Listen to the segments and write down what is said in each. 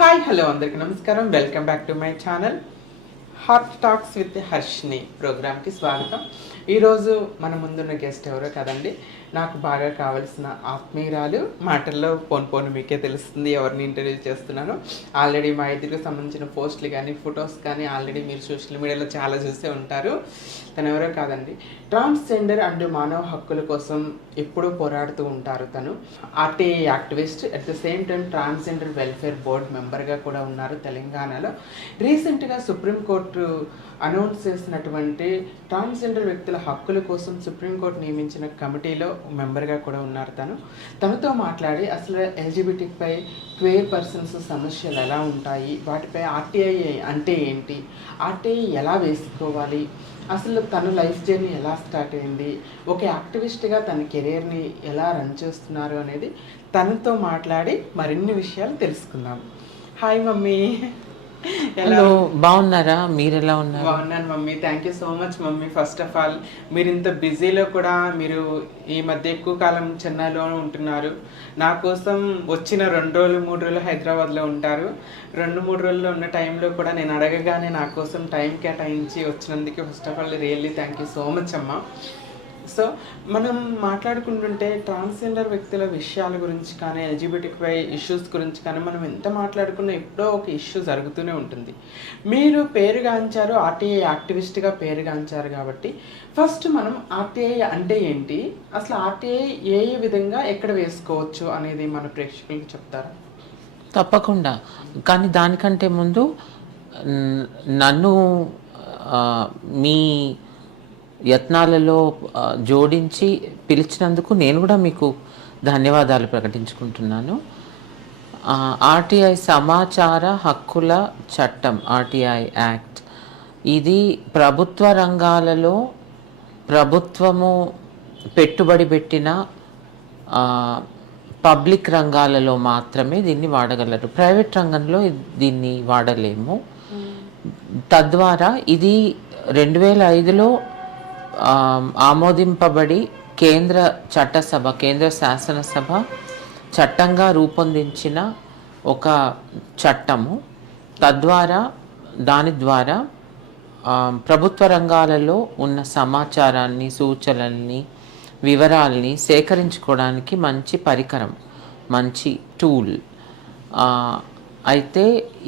Hi hello అందరికీ నమస్కారం. Welcome back to my channel hot talks with Harshini ప్రోగ్రామ్కి స్వాగతం. ఈరోజు మన ముందున్న గెస్ట్ ఎవరో కదండి, నాకు బాగా కావాల్సిన ఆత్మీయురాలు. మాటల్లో పోను మీకే తెలుస్తుంది ఎవరిని ఇంటర్వ్యూ చేస్తున్నాను. ఆల్రెడీ మా ఇద్దరికి సంబంధించిన పోస్టులు కానీ ఫొటోస్ కానీ ఆల్రెడీ మీరు సోషల్ మీడియాలో చాలా చూసే ఉంటారు. తను ఎవరో కాదండి, ట్రాన్స్జెండర్ అండ్ మానవ హక్కుల కోసం ఎప్పుడూ పోరాడుతూ ఉంటారు. తను RTI activist, at the same time transgender welfare board మెంబర్గా కూడా ఉన్నారు తెలంగాణలో. రీసెంట్గా సుప్రీంకోర్టు అనౌన్స్ చేసినటువంటి ట్రాన్స్జెండర్ వ్యక్తుల హక్కుల కోసం సుప్రీంకోర్టు నియమించిన కమిటీలో మెంబర్గా కూడా ఉన్నారు. తనతో మాట్లాడి అసలు ఎల్జిబిటీపై క్వేర్ పర్సన్స్ సమస్యలు ఎలా ఉంటాయి, వాటిపై ఆర్టీఐ అంటే ఏంటి, ఆర్టీఐ ఎలా వేసుకోవాలి, అసలు తన లైఫ్ జర్నీ ఎలా స్టార్ట్ అయింది, ఒక యాక్టివిస్ట్గా తన కెరీర్ని ఎలా రన్ చేస్తున్నారు అనేది తనతో మాట్లాడి మరిన్ని విషయాలు తెలుసుకుందాం. Hi mummy. హలో, బాగున్నారా? మీరు ఎలా ఉన్నారు? బాగున్నాను mummy. Thank you so much mummy. First of all, మీరు ఇంత బిజీలో కూడా మీరు ఈ మధ్య ఎక్కువ కాలం చెన్నైలో ఉంటున్నారు. నా కోసం వచ్చిన 2 రోజులు 3 రోజులు హైదరాబాద్లో ఉంటారు. 2-3 రోజుల్లో ఉన్న టైంలో కూడా నేను అడగగానే నా కోసం టైం కేటాయించి వచ్చినందుకు first of all really thank you so much అమ్మ. సో మనం మాట్లాడుకుంటుంటే ట్రాన్స్జెండర్ వ్యక్తుల విషయాల గురించి కానీ ఎల్జిబిటిక్వై ఇష్యూస్ గురించి కానీ మనం ఎంత మాట్లాడుకున్నా ఎప్పుడో ఒక ఇష్యూ జరుగుతూనే ఉంటుంది. మీరు పేరుగాంచారు, ఆర్టీఐ యాక్టివిస్ట్గా పేరుగాంచారు కాబట్టి ఫస్ట్ మనం ఆర్టీఐ అంటే ఏంటి, అసలు ఆర్టీఐ ఏ విధంగా ఎక్కడ వేసుకోవచ్చు అనేది మన ప్రేక్షకులకు చెప్తారా? తప్పకుండా. కానీ దానికంటే ముందు నన్ను మీ యత్నాలలో జోడించి పిలిచినందుకు నేను కూడా మీకు ధన్యవాదాలు ప్రకటించుకుంటున్నాను. ఆర్టీఐ సమాచార హక్కుల చట్టం, ఆర్టీఐ యాక్ట్, ఇది ప్రభుత్వ రంగాలలో ప్రభుత్వము పెట్టుబడి పెట్టిన పబ్లిక్ రంగాలలో మాత్రమే దీన్ని వాడగలరు. ప్రైవేట్ రంగంలో దీన్ని వాడలేము. తద్వారా ఇది 2005లో ఆమోదింపబడి కేంద్ర చట్టసభ, కేంద్ర శాసనసభ చట్టంగా రూపొందించిన ఒక చట్టము. దాని ద్వారా ప్రభుత్వ రంగాలలో ఉన్న సమాచారాన్ని, సూచనల్ని, వివరాల్ని సేకరించుకోవడానికి మంచి పరికరం, మంచి టూల్. అయితే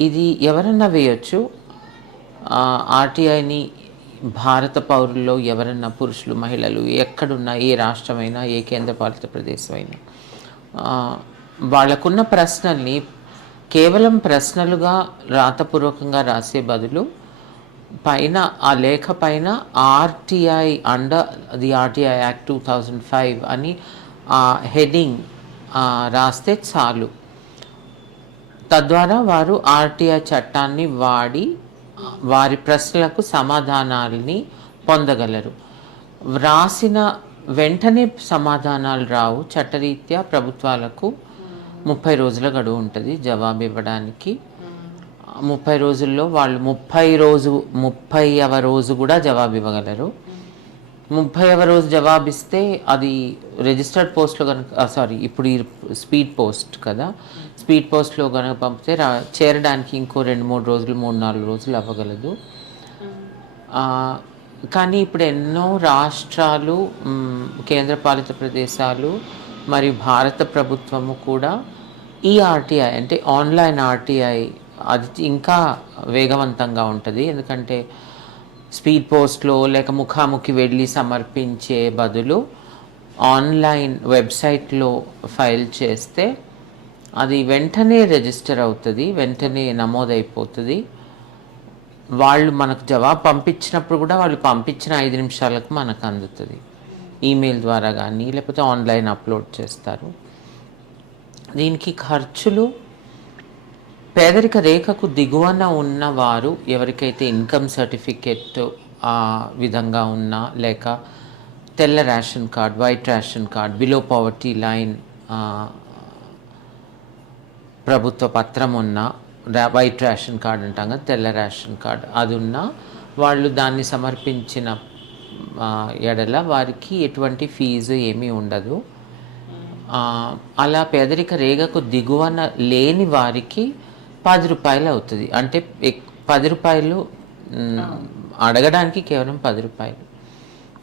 ఇది ఎవరన్నా వేయచ్చు. ఆర్టీఐని భారత పౌరుల్లో ఎవరన్నా, పురుషులు, మహిళలు, ఎక్కడున్నా, ఏ రాష్ట్రమైనా, ఏ కేంద్రపాలిత ప్రదేశం అయినా, వాళ్ళకున్న ప్రశ్నల్ని కేవలం ప్రశ్నలుగా రాతపూర్వకంగా రాసే బదులు పైన ఆ లేఖ పైన RTI under the RTI act 2005 అని ఆ హెడింగ్ రాస్తే చాలు. తద్వారా వారు ఆర్టీఐ చట్టాన్ని వాడి వారి ప్రశ్నలకు సమాధానాలని పొందగలరు. వ్రాసిన వెంటనే సమాధానాలు రావు. చట్టరీత్యా ప్రభుత్వాలకు 30 రోజుల గడువు ఉంటుంది జవాబు ఇవ్వడానికి. 30 రోజుల్లో వాళ్ళు 30వ రోజు కూడా జవాబు ఇవ్వగలరు. 30వ రోజు జవాబిస్తే అది రిజిస్టర్డ్ పోస్ట్లో కనుక, ఇప్పుడు ఈ స్పీడ్ పోస్ట్ కదా, స్పీడ్ పోస్ట్లో కనుక పంపితే చేరడానికి ఇంకో 2-3 రోజులు, 3-4 రోజులు అవ్వగలదు. కానీ ఇప్పుడు ఎన్నో రాష్ట్రాలు, కేంద్రపాలిత ప్రదేశాలు మరియు భారత ప్రభుత్వము కూడా ఈ ఆర్టీఐ అంటే ఆన్లైన్ ఆర్టీఐ అది ఇంకా వేగవంతంగా ఉంటుంది. ఎందుకంటే స్పీడ్ పోస్ట్లో లేక ముఖాముఖి వెళ్ళి సమర్పించే బదులు ఆన్లైన్ వెబ్సైట్లో ఫైల్ చేస్తే అది వెంటనే రిజిస్టర్ అవుతుంది, వెంటనే నమోదైపోతుంది. వాళ్ళు మనకు జవాబు పంపించినప్పుడు కూడా వాళ్ళు పంపించిన 5 నిమిషాలకు మనకు అందుతుంది. ఈమెయిల్ ద్వారా కానీ లేకపోతే ఆన్లైన్ అప్లోడ్ చేస్తారు. దీనికి ఖర్చులు పేదరిక రేఖకు దిగువన ఉన్నవారు, ఎవరికైతే ఇన్కమ్ సర్టిఫికెట్ ఆ విధంగా ఉన్నా, లేక తెల్ల ration card, white ration card, below poverty line ప్రభుత్వ పత్రం ఉన్న, వైట్ రేషన్ కార్డ్ అంటాం కదా, తెల్ల రేషన్ కార్డ్, అది ఉన్నా వాళ్ళు దాన్ని సమర్పించిన ఎడల వారికి ఎటువంటి ఫీజు ఏమీ ఉండదు. అలా పేదరిక రేఖకు దిగువన లేని వారికి రూపాయలు అవుతుంది. అంటే 10 రూపాయలు అడగడానికి కేవలం 10 రూపాయలు.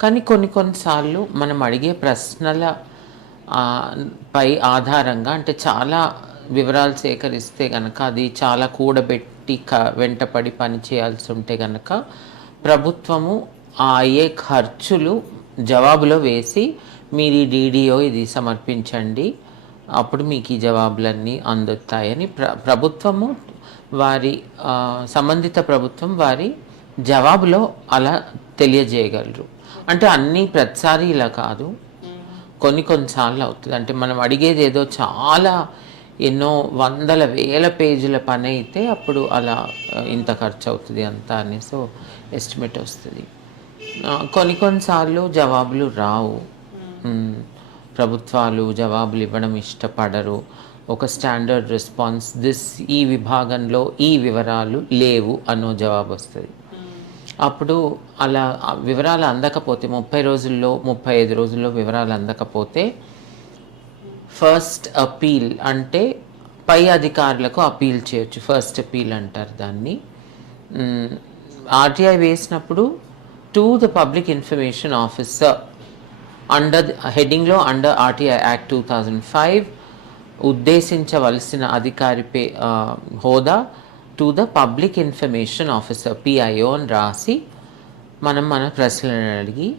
కానీ కొన్నిసార్లు మనం అడిగే ప్రశ్నల పై ఆధారంగా, అంటే చాలా వివరాలు సేకరిస్తే కనుక, అది చాలా కూడబెట్టి వెంటపడి పని చేయాల్సి ఉంటే కనుక ప్రభుత్వము ఆ అయ్యే ఖర్చులు జవాబులో వేసి మీరు ఈ DDO ఇది సమర్పించండి, అప్పుడు మీకు ఈ జవాబులన్నీ అందుతాయని ప్రభుత్వము వారి సంబంధిత ప్రభుత్వం వారి జవాబులో అలా తెలియజేయగలరు. అంటే అన్నీ ప్రతిసారి ఇలా కాదు, కొన్నిసార్లు అవుతుంది. అంటే మనం అడిగేది ఏదో చాలా ఎన్నో వందల వేల పేజీల పని అయితే అప్పుడు అలా ఇంత ఖర్చు అవుతుంది అంతా అని సో ఎస్టిమేట్ వస్తుంది. కొన్నిసార్లు జవాబులు రావు, ప్రభుత్వాలు జవాబులు ఇవ్వడం ఇష్టపడరు. ఒక స్టాండర్డ్ రెస్పాన్స్, ఈ విభాగంలో ఈ వివరాలు లేవు అన్నో జవాబు వస్తుంది. అప్పుడు అలా వివరాలు అందకపోతే 30 రోజుల్లో 35 రోజుల్లో వివరాలు అందకపోతే ఫస్ట్ అపీల్, అంటే పై అధికారులకు అపీల్ చేయొచ్చు. ఫస్ట్ అపీల్ అంటారు దాన్ని. RTI వేసినప్పుడు to the public information officer under హెడ్డింగ్లో అండర్ RTI యాక్ట్ 2005 ఉద్దేశించవలసిన అధికారి హోదా to the public information officer PIO అని రాసి మన ప్రశ్నలను అడిగి,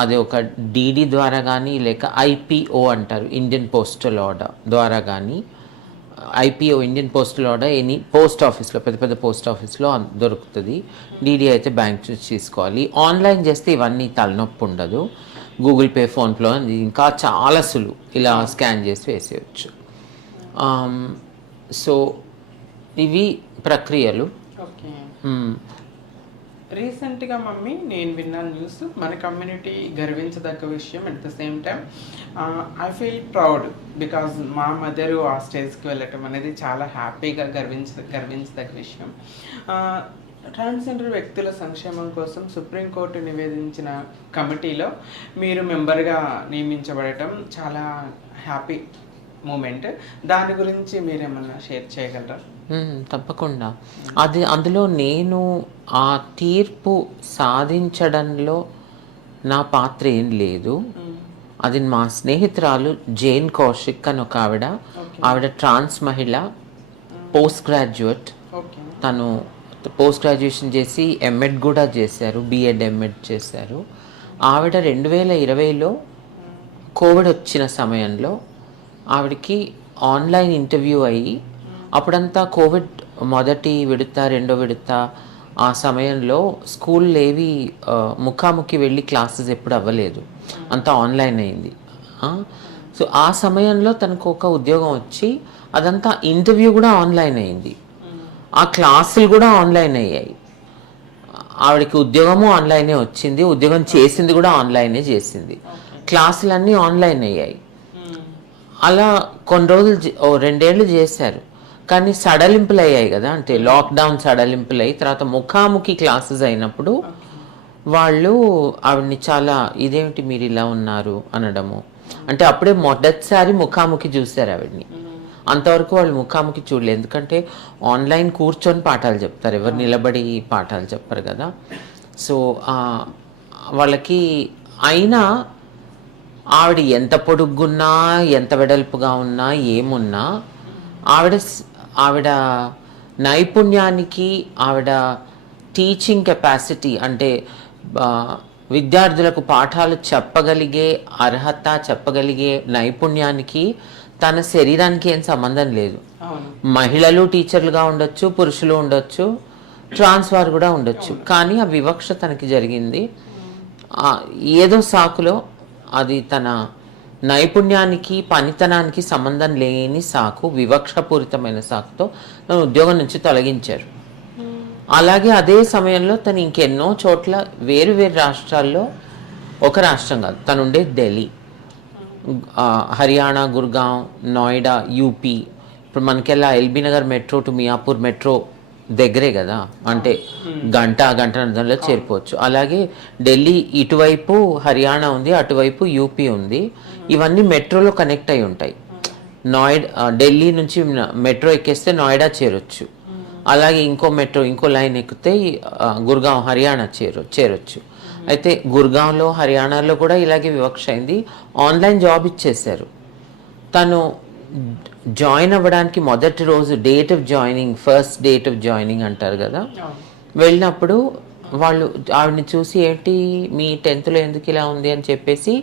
అది ఒక DD ద్వారా కానీ లేక IPO అంటారు, ఇండియన్ పోస్టల్ ఆర్డర్ ద్వారా కానీ, IPO Indian postal order any post ఆఫీస్లో, పెద్ద పోస్ట్ ఆఫీస్లో దొరుకుతుంది. DD అయితే బ్యాంక్ నుంచి తీసుకోవాలి. ఆన్లైన్ చేస్తే ఇవన్నీ తలనొప్పి ఉండదు. గూగుల్ పే, ఫోన్పేలో ఇంకా చాలా సులువు, ఇలా స్కాన్ చేసి వేసేయచ్చు. సో ఇవి ప్రక్రియలు. రీసెంట్గా మమ్మీ నేను విన్న న్యూస్, మన కమ్యూనిటీ గర్వించదగ్గ విషయం. At the same time I feel proud because మా మదరు ఆ స్టేజ్కి వెళ్ళటం అనేది చాలా హ్యాపీగా గర్వించదగ్గ విషయం. ట్రాన్స్జెండర్ వ్యక్తుల సంక్షేమం కోసం సుప్రీంకోర్టు నివేదించిన కమిటీలో మీరు మెంబర్గా నియమించబడటం చాలా హ్యాపీ మూమెంట్. దాని గురించి మీరేమన్నా షేర్ చేయగలరా? తప్పకుండా. అందులో నేను ఆ తీర్పు సాధించడంలో నా పాత్ర ఏం లేదు. అది మా స్నేహితురాలు జైన్ కౌశిక్ అని ఒక ఆవిడ ట్రాన్స్ మహిళ, పోస్ట్ గ్రాడ్యుయేట్. తను పోస్ట్ గ్రాడ్యుయేషన్ చేసి MEd కూడా చేశారు, B.Ed M.Ed చేశారు. ఆవిడ 2020లో కోవిడ్ వచ్చిన సమయంలో ఆవిడకి ఆన్లైన్ ఇంటర్వ్యూ అయ్యి, అప్పుడంతా కోవిడ్ మొదటి విడత రెండో విడత ఆ సమయంలో స్కూళ్ళు ఏవి ముఖాముఖి వెళ్ళి క్లాసెస్ ఎప్పుడు అవ్వలేదు, అంతా ఆన్లైన్ అయింది. సో ఆ సమయంలో తనకు ఒక ఉద్యోగం వచ్చి అదంతా ఇంటర్వ్యూ కూడా ఆన్లైన్ అయింది, ఆ క్లాసులు కూడా ఆన్లైన్ అయ్యాయి. ఆవిడకి ఉద్యోగము ఆన్లైనే వచ్చింది, ఉద్యోగం చేసింది కూడా ఆన్లైనే చేసింది, క్లాసులన్నీ ఆన్లైన్ అయ్యాయి. అలా కొన్ని రోజులు 2 ఏళ్ళు చేశారు. కానీ సడలింపులు అయ్యాయి కదా, అంటే లాక్డౌన్ సడలింపులు అయ్యి తర్వాత ముఖాముఖి క్లాసెస్ అయినప్పుడు వాళ్ళు ఆవిడని చాలా ఇదేమిటి మీరు ఇలా ఉన్నారు అనడము. అంటే అప్పుడే మొదటిసారి ముఖాముఖి చూశారు ఆవిడని. అంతవరకు వాళ్ళు ముఖాముఖి చూడలేదు, ఎందుకంటే ఆన్లైన్ కూర్చొని పాఠాలు చెప్తారు, ఎవరు నిలబడి పాఠాలు చెప్పరు కదా. సో వాళ్ళకి అయినా ఆవిడ ఎంత పొడుగున్నా ఎంత వెడల్పుగా ఉన్నా ఏమున్నా ఆవిడ నైపుణ్యానికి, ఆవిడ టీచింగ్ కెపాసిటీ, అంటే విద్యార్థులకు పాఠాలు చెప్పగలిగే అర్హత, చెప్పగలిగే నైపుణ్యానికి తన శరీరానికి ఏం సంబంధం లేదు. మహిళలు టీచర్లుగా ఉండొచ్చు, పురుషులు ఉండొచ్చు, ట్రాన్స్ వారు కూడా ఉండొచ్చు. కానీ ఆ వివక్ష తనకి జరిగింది ఏదో సాకులో. అది తన నైపుణ్యానికి, పనితనానికి సంబంధం లేని సాకు, వివక్షపూరితమైన సాకుతో తను ఉద్యోగం నుంచి తొలగించారు. అలాగే అదే సమయంలో తను ఇంకెన్నో చోట్ల వేరు రాష్ట్రాల్లో, ఒక రాష్ట్రం కాదు, తను ఉండే ఢిల్లీ, హర్యానా, గుర్గాం, నోయిడా, UP. ఇప్పుడు మనకెలా LB Nagar metro to Miyapur metro దగ్గరే కదా, అంటే గంటలో చేరిపోవచ్చు. అలాగే ఢిల్లీ ఇటువైపు హర్యానా ఉంది, అటువైపు UP ఉంది. ఇవన్నీ మెట్రోలో కనెక్ట్ అయి ఉంటాయి. నోయిడా, ఢిల్లీ నుంచి మెట్రో ఎక్కేస్తే నోయిడా చేరొచ్చు. అలాగే ఇంకో మెట్రో ఇంకో లైన్ ఎక్కితే గుర్గాం హర్యానా చేరొచ్చు. అయితే గుర్గాంలో హర్యానాలో కూడా ఇలాగే వివక్ష అయింది. ఆన్లైన్ జాబ్ ఇచ్చేశారు. తను జాయిన్ అవ్వడానికి మొదటి రోజు date of joining, first date of joining అంటారు కదా, వెళ్ళినప్పుడు వాళ్ళు ఆవిడని చూసి ఏంటి మీ 10th ఎందుకు ఇలా ఉంది అని చెప్పేసి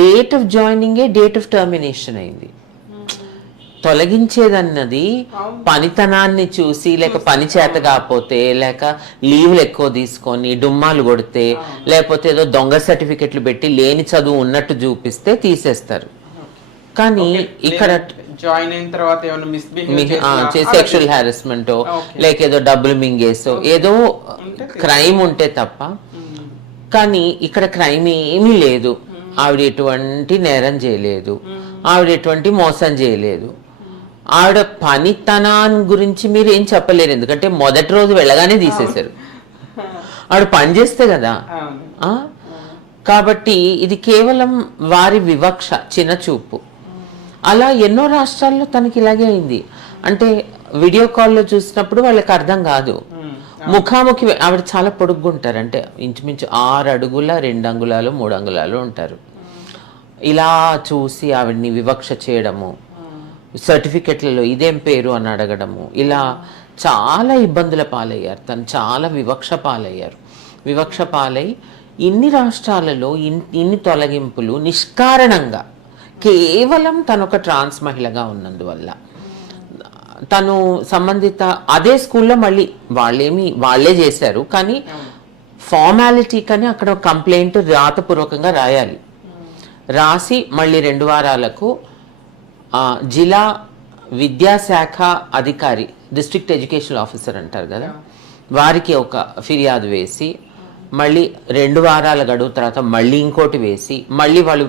డేట్ ఆఫ్ జాయినింగే డేట్ ఆఫ్ టర్మినేషన్ అయింది. తొలగించేదన్నది పనితనాన్ని చూసి, లేక పని చేత కాకపోతే, లేక లీవ్లు ఎక్కువ తీసుకొని డుమ్మాలు కొడితే, లేకపోతే ఏదో దొంగ సర్టిఫికెట్లు పెట్టి లేని చదువు ఉన్నట్టు చూపిస్తే తీసేస్తారు. కానీ ఇక్కడ జాయిన్ అయిన తర్వాత సెక్షువల్ హారాస్మెంట్ లేక ఏదో డబ్బులు మింగేసో ఏదో క్రైమ్ ఉంటే తప్ప, కానీ ఇక్కడ క్రైమ్ ఏమీ లేదు. ఆవిడ ఎటువంటి నేరం చేయలేదు, ఆవిడ ఎటువంటి మోసం చేయలేదు. ఆవిడ పనితనాన్ని గురించి మీరు ఏం చెప్పలేరు, ఎందుకంటే మొదటి రోజు వెళ్ళగానే తీసేశారు. ఆవిడ పని చేస్తే కదా. కాబట్టి ఇది కేవలం వారి వివక్ష, చిన్న చూపు. అలా ఎన్నో రాష్ట్రాల్లో తనకి ఇలాగే అయింది. అంటే వీడియో కాల్లో చూసినప్పుడు వాళ్ళకి అర్థం కాదు. ముఖాముఖి ఆవిడ చాలా పొడుగ్గుంటారు, అంటే ఇంచుమించు 6 అడుగుల 2 అంగుళాలు 3 అంగుళాలు ఉంటారు. ఇలా చూసి ఆవిడ్ని వివక్ష చేయడము, సర్టిఫికెట్లలో ఇదేం పేరు అని అడగడము, ఇలా చాలా ఇబ్బందుల పాలయ్యారు. తను చాలా వివక్ష పాలయ్యారు. వివక్ష పాలై ఇన్ని రాష్ట్రాలలో ఇన్ని తొలగింపులు నిష్కారణంగా, కేవలం తను ఒక ట్రాన్స్ మహిళగా ఉన్నందువల్ల. తను సంబంధిత అదే స్కూల్లో మళ్ళీ వాళ్ళే చేశారు, కానీ ఫార్మాలిటీ కానీ అక్కడ కంప్లైంట్ రాతపూర్వకంగా రాయాలి. రాసి మళ్ళీ 2 వారాలకు జిల్లా విద్యాశాఖ అధికారి, డిస్ట్రిక్ట్ ఎడ్యుకేషన్ ఆఫీసర్ అంటారు కదా, వారికి ఒక ఫిర్యాదు వేసి మళ్ళీ 2 వారాల గడువు తర్వాత మళ్ళీ ఇంకోటి వేసి, మళ్ళీ వాళ్ళు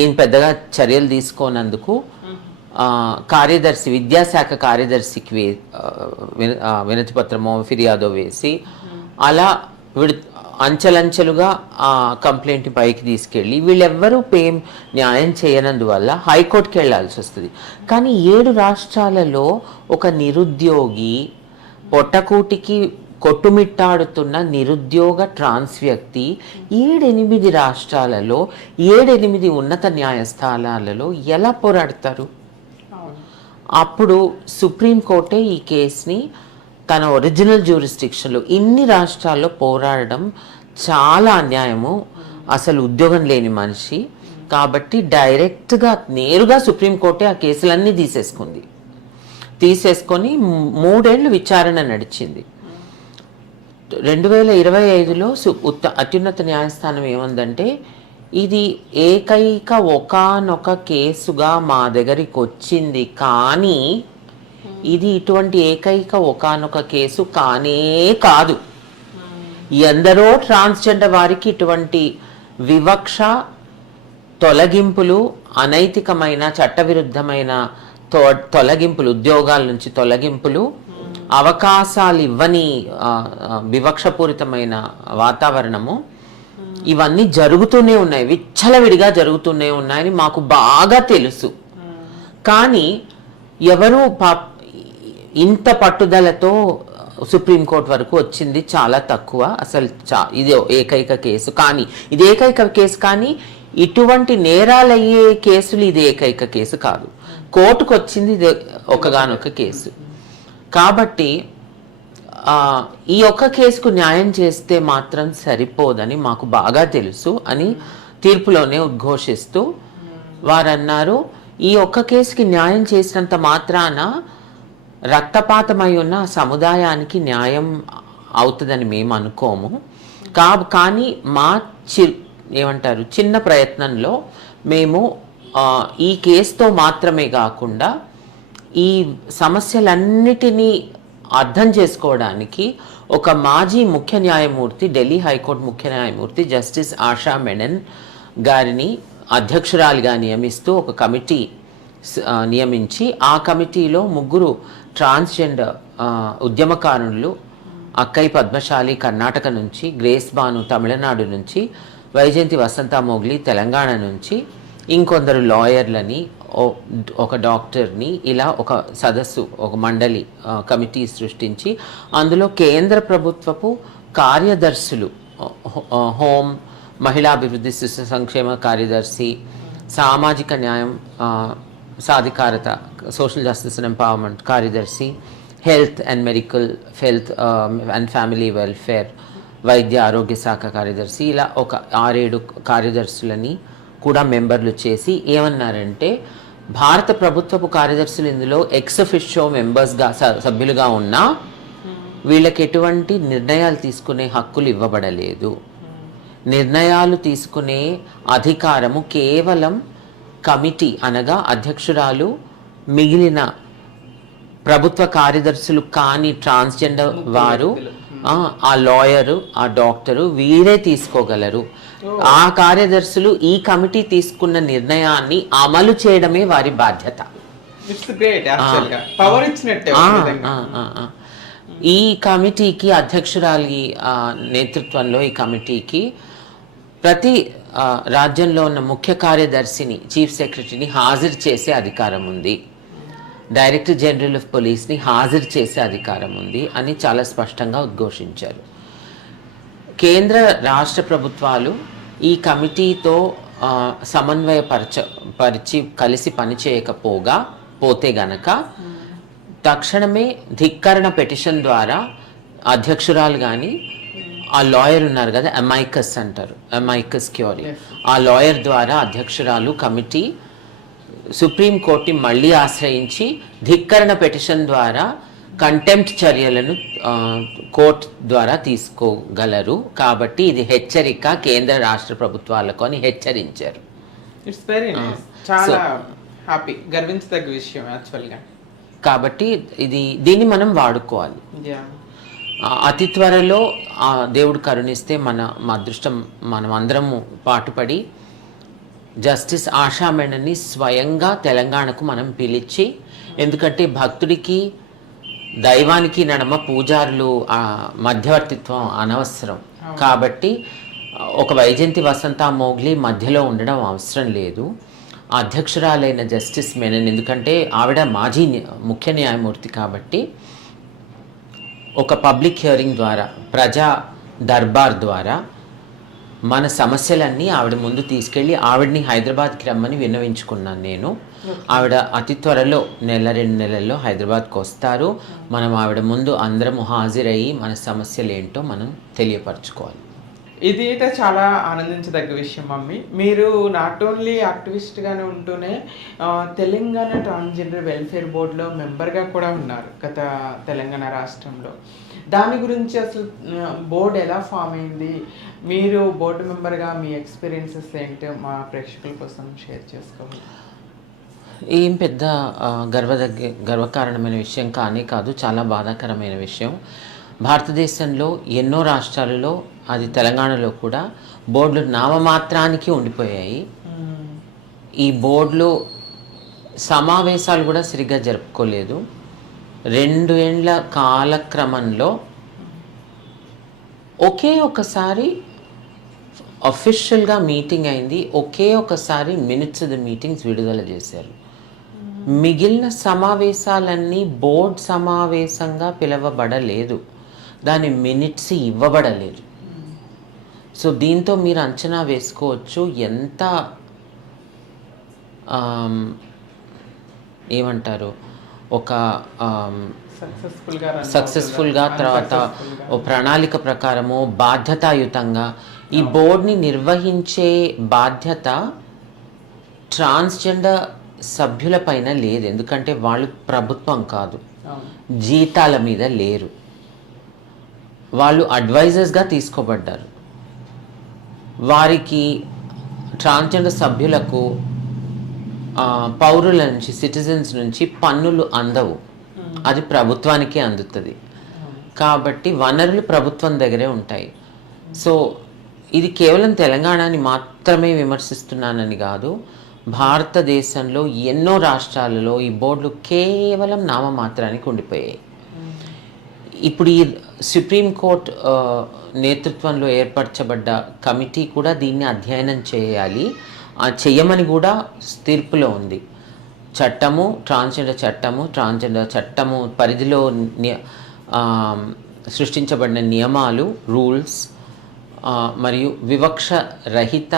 ఏం పెద్దగా చర్యలు తీసుకోనందుకు కార్యదర్శి, విద్యాశాఖ కార్యదర్శికి వినతి పత్రమో ఫిర్యాదో వేసి, అలా అంచెలంచెలుగా ఆ కంప్లైంట్ పైకి తీసుకెళ్ళి వీళ్ళెవ్వరూ న్యాయం చేయనందువల్ల హైకోర్టుకి వెళ్లాల్సి వస్తుంది. కానీ 7 రాష్ట్రాలలో ఒక నిరుద్యోగి, పొట్టకూటికి కొట్టుమిట్టాడుతున్న నిరుద్యోగ ట్రాన్స్ వ్యక్తి 7-8 రాష్ట్రాలలో 7-8 ఉన్నత న్యాయస్థానాలలో ఎలా పోరాడతారు? అప్పుడు సుప్రీంకోర్టే ఈ కేసుని తన ఒరిజినల్ జ్యూరిస్డిక్షన్లో ఇన్ని రాష్ట్రాల్లో పోరాడడం చాలా అన్యాయము. అసలు ఉద్యోగం లేని మనిషి కాబట్టి డైరెక్ట్గా నేరుగా సుప్రీంకోర్టే ఆ కేసులన్నీ తీసేసుకొని 3 ఏళ్ళు విచారణ నడిచింది. 2025లో అత్యున్నత న్యాయస్థానం ఏముందంటే, ఇది ఏకైక ఒకానొక కేసుగా మా దగ్గరికి వచ్చింది, కానీ ఇది ఇటువంటి ఏకైక ఒకానొక కేసు కానే కాదు. ఎందరో ట్రాన్స్జెండర్ వారికి ఇటువంటి వివక్ష, తొలగింపులు, అనైతికమైన చట్టవిరుద్ధమైన తొలగింపులు, ఉద్యోగాల నుంచి తొలగింపులు, అవకాశాలు ఇవ్వని వివక్షపూరితమైన వాతావరణము, ఇవన్నీ జరుగుతూనే ఉన్నాయి, విచ్చలవిడిగా జరుగుతూనే ఉన్నాయని మాకు బాగా తెలుసు. కానీ ఎవరు ఇంత పట్టుదలతో సుప్రీంకోర్టు వరకు వచ్చింది చాలా తక్కువ. అసలు ఇది ఏకైక కేసు, కానీ ఇది ఏకైక కేసు కానీ ఇటువంటి నేరాలయ్యే కేసులు ఇది ఏకైక కేసు కాదు. కోర్టుకు వచ్చింది ఇది ఒకగానొక కేసు. కాబట్టి ఈ ఒక్క కేసుకు న్యాయం చేస్తే మాత్రం సరిపోదని మాకు బాగా తెలుసు అని తీర్పులోనే ఉద్ఘోషిస్తూ వారన్నారు, ఈ ఒక్క కేసుకి న్యాయం చేసినంత మాత్రాన రక్తపాతమై ఉన్న సముదాయానికి న్యాయం అవుతుందని మేము అనుకోము. కానీ మా చిన్న ప్రయత్నంలో మేము ఈ కేసుతో మాత్రమే కాకుండా ఈ సమస్యలన్నిటినీ అర్థం చేసుకోవడానికి ఒక మాజీ ముఖ్య న్యాయమూర్తి, ఢిల్లీ హైకోర్టు ముఖ్య న్యాయమూర్తి జస్టిస్ ఆశా మెనన్ గారిని అధ్యక్షురాలిగా నియమిస్తూ ఒక కమిటీ నియమించి, ఆ కమిటీలో 3 ట్రాన్స్జెండర్ ఉద్యమకారులు, అక్కై పద్మశాలి కర్ణాటక నుంచి, గ్రేస్ బాను తమిళనాడు నుంచి, వైజయంతి వసంత మోగ్లి తెలంగాణ నుంచి, ఇంకొందరు లాయర్లని, ఒక డాక్టర్ని ఇలా ఒక సదస్సు, ఒక మండలి, కమిటీ సృష్టించి అందులో కేంద్ర ప్రభుత్వపు కార్యదర్శులు, హోం, మహిళాభివృద్ధి, శిశు సంక్షేమ కార్యదర్శి, సామాజిక న్యాయం, సాధికారత, సోషల్ జస్టిస్ అండ్ ఎంపవర్మెంట్ కార్యదర్శి, health and medical, health and family welfare, వైద్య ఆరోగ్య శాఖ కార్యదర్శి, ఇలా ఒక 6-7 కార్యదర్శులని కూడా మెంబర్లు చేసి ఏమన్నారంటే, భారత ప్రభుత్వపు కార్యదర్శులు ఇందులో ఎక్స్ అఫిషియో మెంబర్స్గా సభ్యులుగా ఉన్నా వీళ్ళకి ఎటువంటి నిర్ణయాలు తీసుకునే హక్కులు ఇవ్వబడలేదు. నిర్ణయాలు తీసుకునే అధికారము కేవలం కమిటీ అనగా అధ్యక్షురాలు, మిగిలిన ప్రభుత్వ కార్యదర్శులు కాని ట్రాన్స్జెండర్ వారు, ఆ లాయరు, ఆ డాక్టరు వీరే తీసుకోగలరు. ఆ కార్యదర్శులు ఈ కమిటీ తీసుకున్న నిర్ణయాన్ని అమలు చేయడమే వారి బాధ్యత. ఈ కమిటీకి అధ్యక్షురాలి నేతృత్వంలో ఈ కమిటీకి ప్రతి రాజ్యంలో ఉన్న ముఖ్య కార్యదర్శిని, చీఫ్ సెక్రటరీని హాజరు చేసే అధికారం ఉంది. డైరెక్టర్ జనరల్ ఆఫ్ పోలీస్ని హాజరు చేసే అధికారం ఉంది అని చాలా స్పష్టంగా ఉద్ఘోషించారు. కేంద్ర రాష్ట్ర ప్రభుత్వాలు ఈ కమిటీతో సమన్వయపరిచి కలిసి పోతే గనక తక్షణమే ధిక్కరణ పిటిషన్ ద్వారా అధ్యక్షురాలు కానీ, ఆ లాయర్ ఉన్నారు కదా, అమైకస్ అంటారు, అమైకస్ క్యూరీ, ఆ లాయర్ ద్వారా అధ్యక్షురాలు కమిటీ సుప్రీంకోర్టుని మళ్ళీ ఆశ్రయించి ధిక్కరణ పిటిషన్ ద్వారా కంటెంప్ట్ చర్యలను కోర్టు ద్వారా తీసుకోగలరు. కాబట్టి ఇది హెచ్చరిక కేంద్ర రాష్ట్ర ప్రభుత్వాలకు అని హెచ్చరించారు. ఇట్స్ వెరీ నైస్, చాలా హ్యాపీ, గర్వించదగ్గ విషయం యాక్చువల్గా. కాబట్టి దీన్ని మనం వాడుకోవాలి. అతి త్వరలో దేవుడు కరుణిస్తే మన అదృష్టం, మనం అందరము పాటుపడి జస్టిస్ ఆశా మేనన్ని స్వయంగా తెలంగాణకు మనం పిలిచి, ఎందుకంటే భక్తుడికి దైవానికి నడమ పూజారులు మధ్యవర్తిత్వం అనవసరం. కాబట్టి ఒక వైజయంతి వసంత మోగ్లీ మధ్యలో ఉండడం అవసరం లేదు. అధ్యక్షురాలైన జస్టిస్ మేనన్, ఎందుకంటే ఆవిడ మాజీ ముఖ్య న్యాయమూర్తి కాబట్టి ఒక పబ్లిక్ హియరింగ్ ద్వారా, ప్రజా దర్బార్ ద్వారా మన సమస్యలన్నీ ఆవిడ ముందు తీసుకెళ్ళి ఆవిడని హైదరాబాద్కి రమ్మని విన్నవించుకున్నాను నేను. ఆవిడ అతి త్వరలో 1-2 నెలల్లో హైదరాబాద్కి వస్తారు. మనం ఆవిడ ముందు అందరము హాజరయ్యి మన సమస్యలు ఏంటో మనం తెలియపరచుకోవాలి. ఇది అయితే చాలా ఆనందించదగ్గ విషయం మమ్మీ. మీరు నాట్ ఓన్లీ యాక్టివిస్ట్గానే ఉంటూనే తెలంగాణ ట్రాన్స్జెండర్ వెల్ఫేర్ బోర్డులో మెంబర్గా కూడా ఉన్నారు గత తెలంగాణ రాష్ట్రంలో. దాని గురించి అసలు బోర్డు ఎలా ఫామ్ అయింది, మీరు బోర్డు మెంబర్గా మీ ఎక్స్పీరియన్సెస్ ఏంటో మా ప్రేక్షకుల కోసం షేర్ చేసుకోవాలి. ఏం పెద్ద గర్వకారణమైన విషయం కానీ కాదు, చాలా బాధాకరమైన విషయం. భారతదేశంలో ఎన్నో రాష్ట్రాలలో, అది తెలంగాణలో కూడా బోర్డులు నామమాత్రానికి ఉండిపోయాయి. ఈ బోర్డులో సమావేశాలు కూడా సరిగ్గా జరుపుకోలేదు. 2 ఏళ్ల కాలక్రమంలో ఒకే ఒకసారి అఫీషియల్గా మీటింగ్ అయింది, ఒకే ఒకసారి మినిట్స్ ఆఫ్ ద మీటింగ్స్ విడుదల చేశారు. మిగిలిన సమావేశాలన్నీ బోర్డ్ సమావేశంగా పిలవబడలేదు, దాని మినిట్స్ ఇవ్వబడలేదు. సో దీంతో మీరు అంచనా వేసుకోవచ్చు ఎంత ఏమంటారు, ఒక సక్సెస్ఫుల్గా తర్వాత ఓ ప్రణాళిక ప్రకారము బాధ్యతాయుతంగా ఈ బోర్డుని నిర్వహించే బాధ్యత ట్రాన్స్జెండర్ సభ్యుల పైన లేదు. ఎందుకంటే వాళ్ళు ప్రభుత్వం కాదు, జీతాల మీద లేరు, వాళ్ళు అడ్వైజర్స్గా తీసుకోబడ్డారు. వారికి ట్రాన్స్జెండర్ సభ్యులకు పౌరుల నుంచి, సిటిజన్స్ నుంచి పన్నులు అందవు, అది ప్రభుత్వానికే అందుతుంది. కాబట్టి వనరులు ప్రభుత్వం దగ్గరే ఉంటాయి. సో ఇది కేవలం తెలంగాణని మాత్రమే విమర్శిస్తున్నానని కాదు, భారతదేశంలో ఎన్నో రాష్ట్రాలలో ఈ బోర్డులు కేవలం నామమాత్రానికి ఉండిపోయాయి. ఇప్పుడు ఈ సుప్రీంకోర్టు నేతృత్వంలో ఏర్పరచబడ్డ కమిటీ కూడా దీన్ని అధ్యయనం చేయాలి, చేయమని కూడా తీర్పులో ఉంది. ట్రాన్స్జెండర్ చట్టము పరిధిలో సృష్టించబడిన నియమాలు, రూల్స్ మరియు వివక్ష రహిత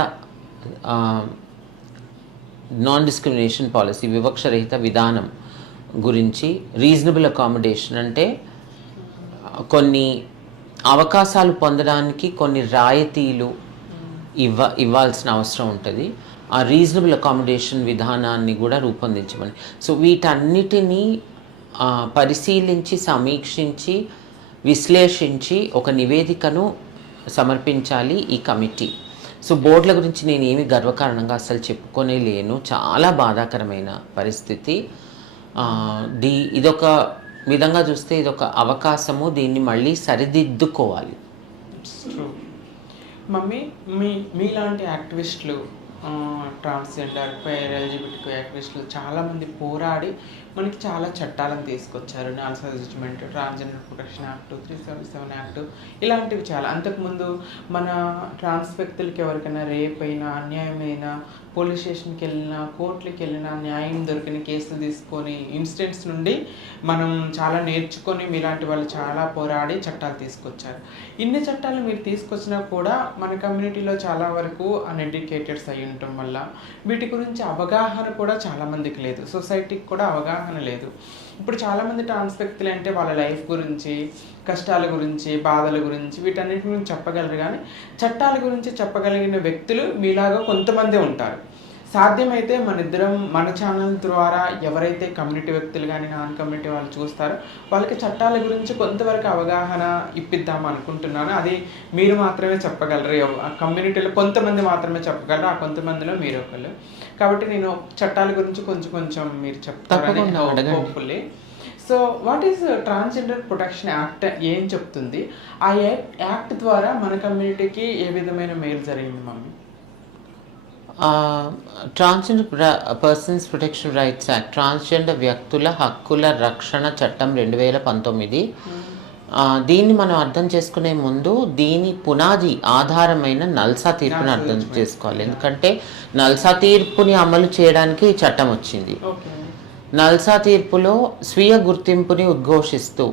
నాన్ డిస్క్రిమినేషన్ పాలసీ, వివక్ష రహిత విధానం గురించి, రీజనబుల్ అకామిడేషన్ అంటే కొన్ని అవకాశాలు పొందడానికి కొన్ని రాయితీలు ఇవ్వాల్సిన అవసరం ఉంటుంది. ఆ రీజనబుల్ అకామిడేషన్ విధానాన్ని కూడా రూపొందించమని. సో వీటన్నిటినీ పరిశీలించి, సమీక్షించి, విశ్లేషించి ఒక నివేదికను సమర్పించాలి ఈ కమిటీ. సో బోర్డుల గురించి నేను ఏమి గర్వకారణంగా అసలు చెప్పుకొనే లేను. చాలా బాధాకరమైన పరిస్థితి. ఇదొక విధంగా చూస్తే ఇదొక అవకాశము, దీన్ని మళ్ళీ సరిదిద్దుకోవాలి. మమ్మీ, మీలాంటి యాక్టివిస్టులు, ట్రాన్స్జెండర్, క్వేర్, ఎల్జిబిటిక్యూ యాక్టివిస్టులు చాలామంది పోరాడి మనకి చాలా చట్టాలను తీసుకొచ్చారు. Nonsense judgment, transgender protection act, 377 act, ఇలాంటివి చాలా. అంతకుముందు మన ట్రాన్స్ వ్యక్తులకి ఎవరికైనా రేప్ అయినా, అన్యాయమైనా, పోలీస్ స్టేషన్కి వెళ్ళినా, కోర్టులకి వెళ్ళినా న్యాయం దొరికిన కేసులు తీసుకొని ఇన్సిడెంట్స్ నుండి మనం చాలా నేర్చుకొని మీలాంటి వాళ్ళు చాలా పోరాడి చట్టాలు తీసుకొచ్చారు. ఇన్ని చట్టాలు మీరు తీసుకొచ్చినా కూడా మన కమ్యూనిటీలో చాలా వరకు అన్ఎడ్యుకేటెడ్స్ అయి ఉండటం వల్ల వీటి గురించి అవగాహన కూడా చాలామందికి లేదు. సొసైటీకి కూడా అవగాహన లేదు. ఇప్పుడు చాలామంది ట్రాన్స్ వ్యక్తులు అంటే వాళ్ళ లైఫ్ గురించి, కష్టాల గురించి, బాధల గురించి, వీటన్నిటి గురించి చెప్పగలరు. కానీ చట్టాల గురించి చెప్పగలిగిన వ్యక్తులు మీలాగా కొంతమందే ఉంటారు. సాధ్యమైతే మన ఛానల్ ద్వారా ఎవరైతే కమ్యూనిటీ వ్యక్తులు కానీ, నాన్ కమ్యూనిటీ వాళ్ళు చూస్తారో వాళ్ళకి చట్టాల గురించి కొంతవరకు అవగాహన ఇప్పిద్దాం అనుకుంటున్నాను. అది మీరు మాత్రమే చెప్పగలరు. ఆ కమ్యూనిటీలో కొంతమంది మాత్రమే చెప్పగలరు. ఆ కొంతమందిలో మీరు ఒకళ్ళు. కాబట్టి నేను చట్టాల గురించి కొంచెం మీరు చెప్తారని hopefully. So what is transgender protection act ఏం చెప్తుంది? ఆ యాక్ట్ ద్వారా మన కమ్యూనిటీకి ఏ విధమైన మేలు జరిగింది mummy? Transgender persons protection rights act, transgender వ్యక్తుల హక్కుల రక్షణ చట్టం 2019. దీన్ని మనం అర్థం చేసుకునే ముందు దీని పునాది ఆధారమైన నల్సా తీర్పుని అర్థం చేసుకోవాలి. ఎందుకంటే నల్సా తీర్పుని అమలు చేయడానికి ఈ చట్టం వచ్చింది. నల్సా తీర్పులో స్వీయ గుర్తింపుని ఉద్ఘోషిస్తూ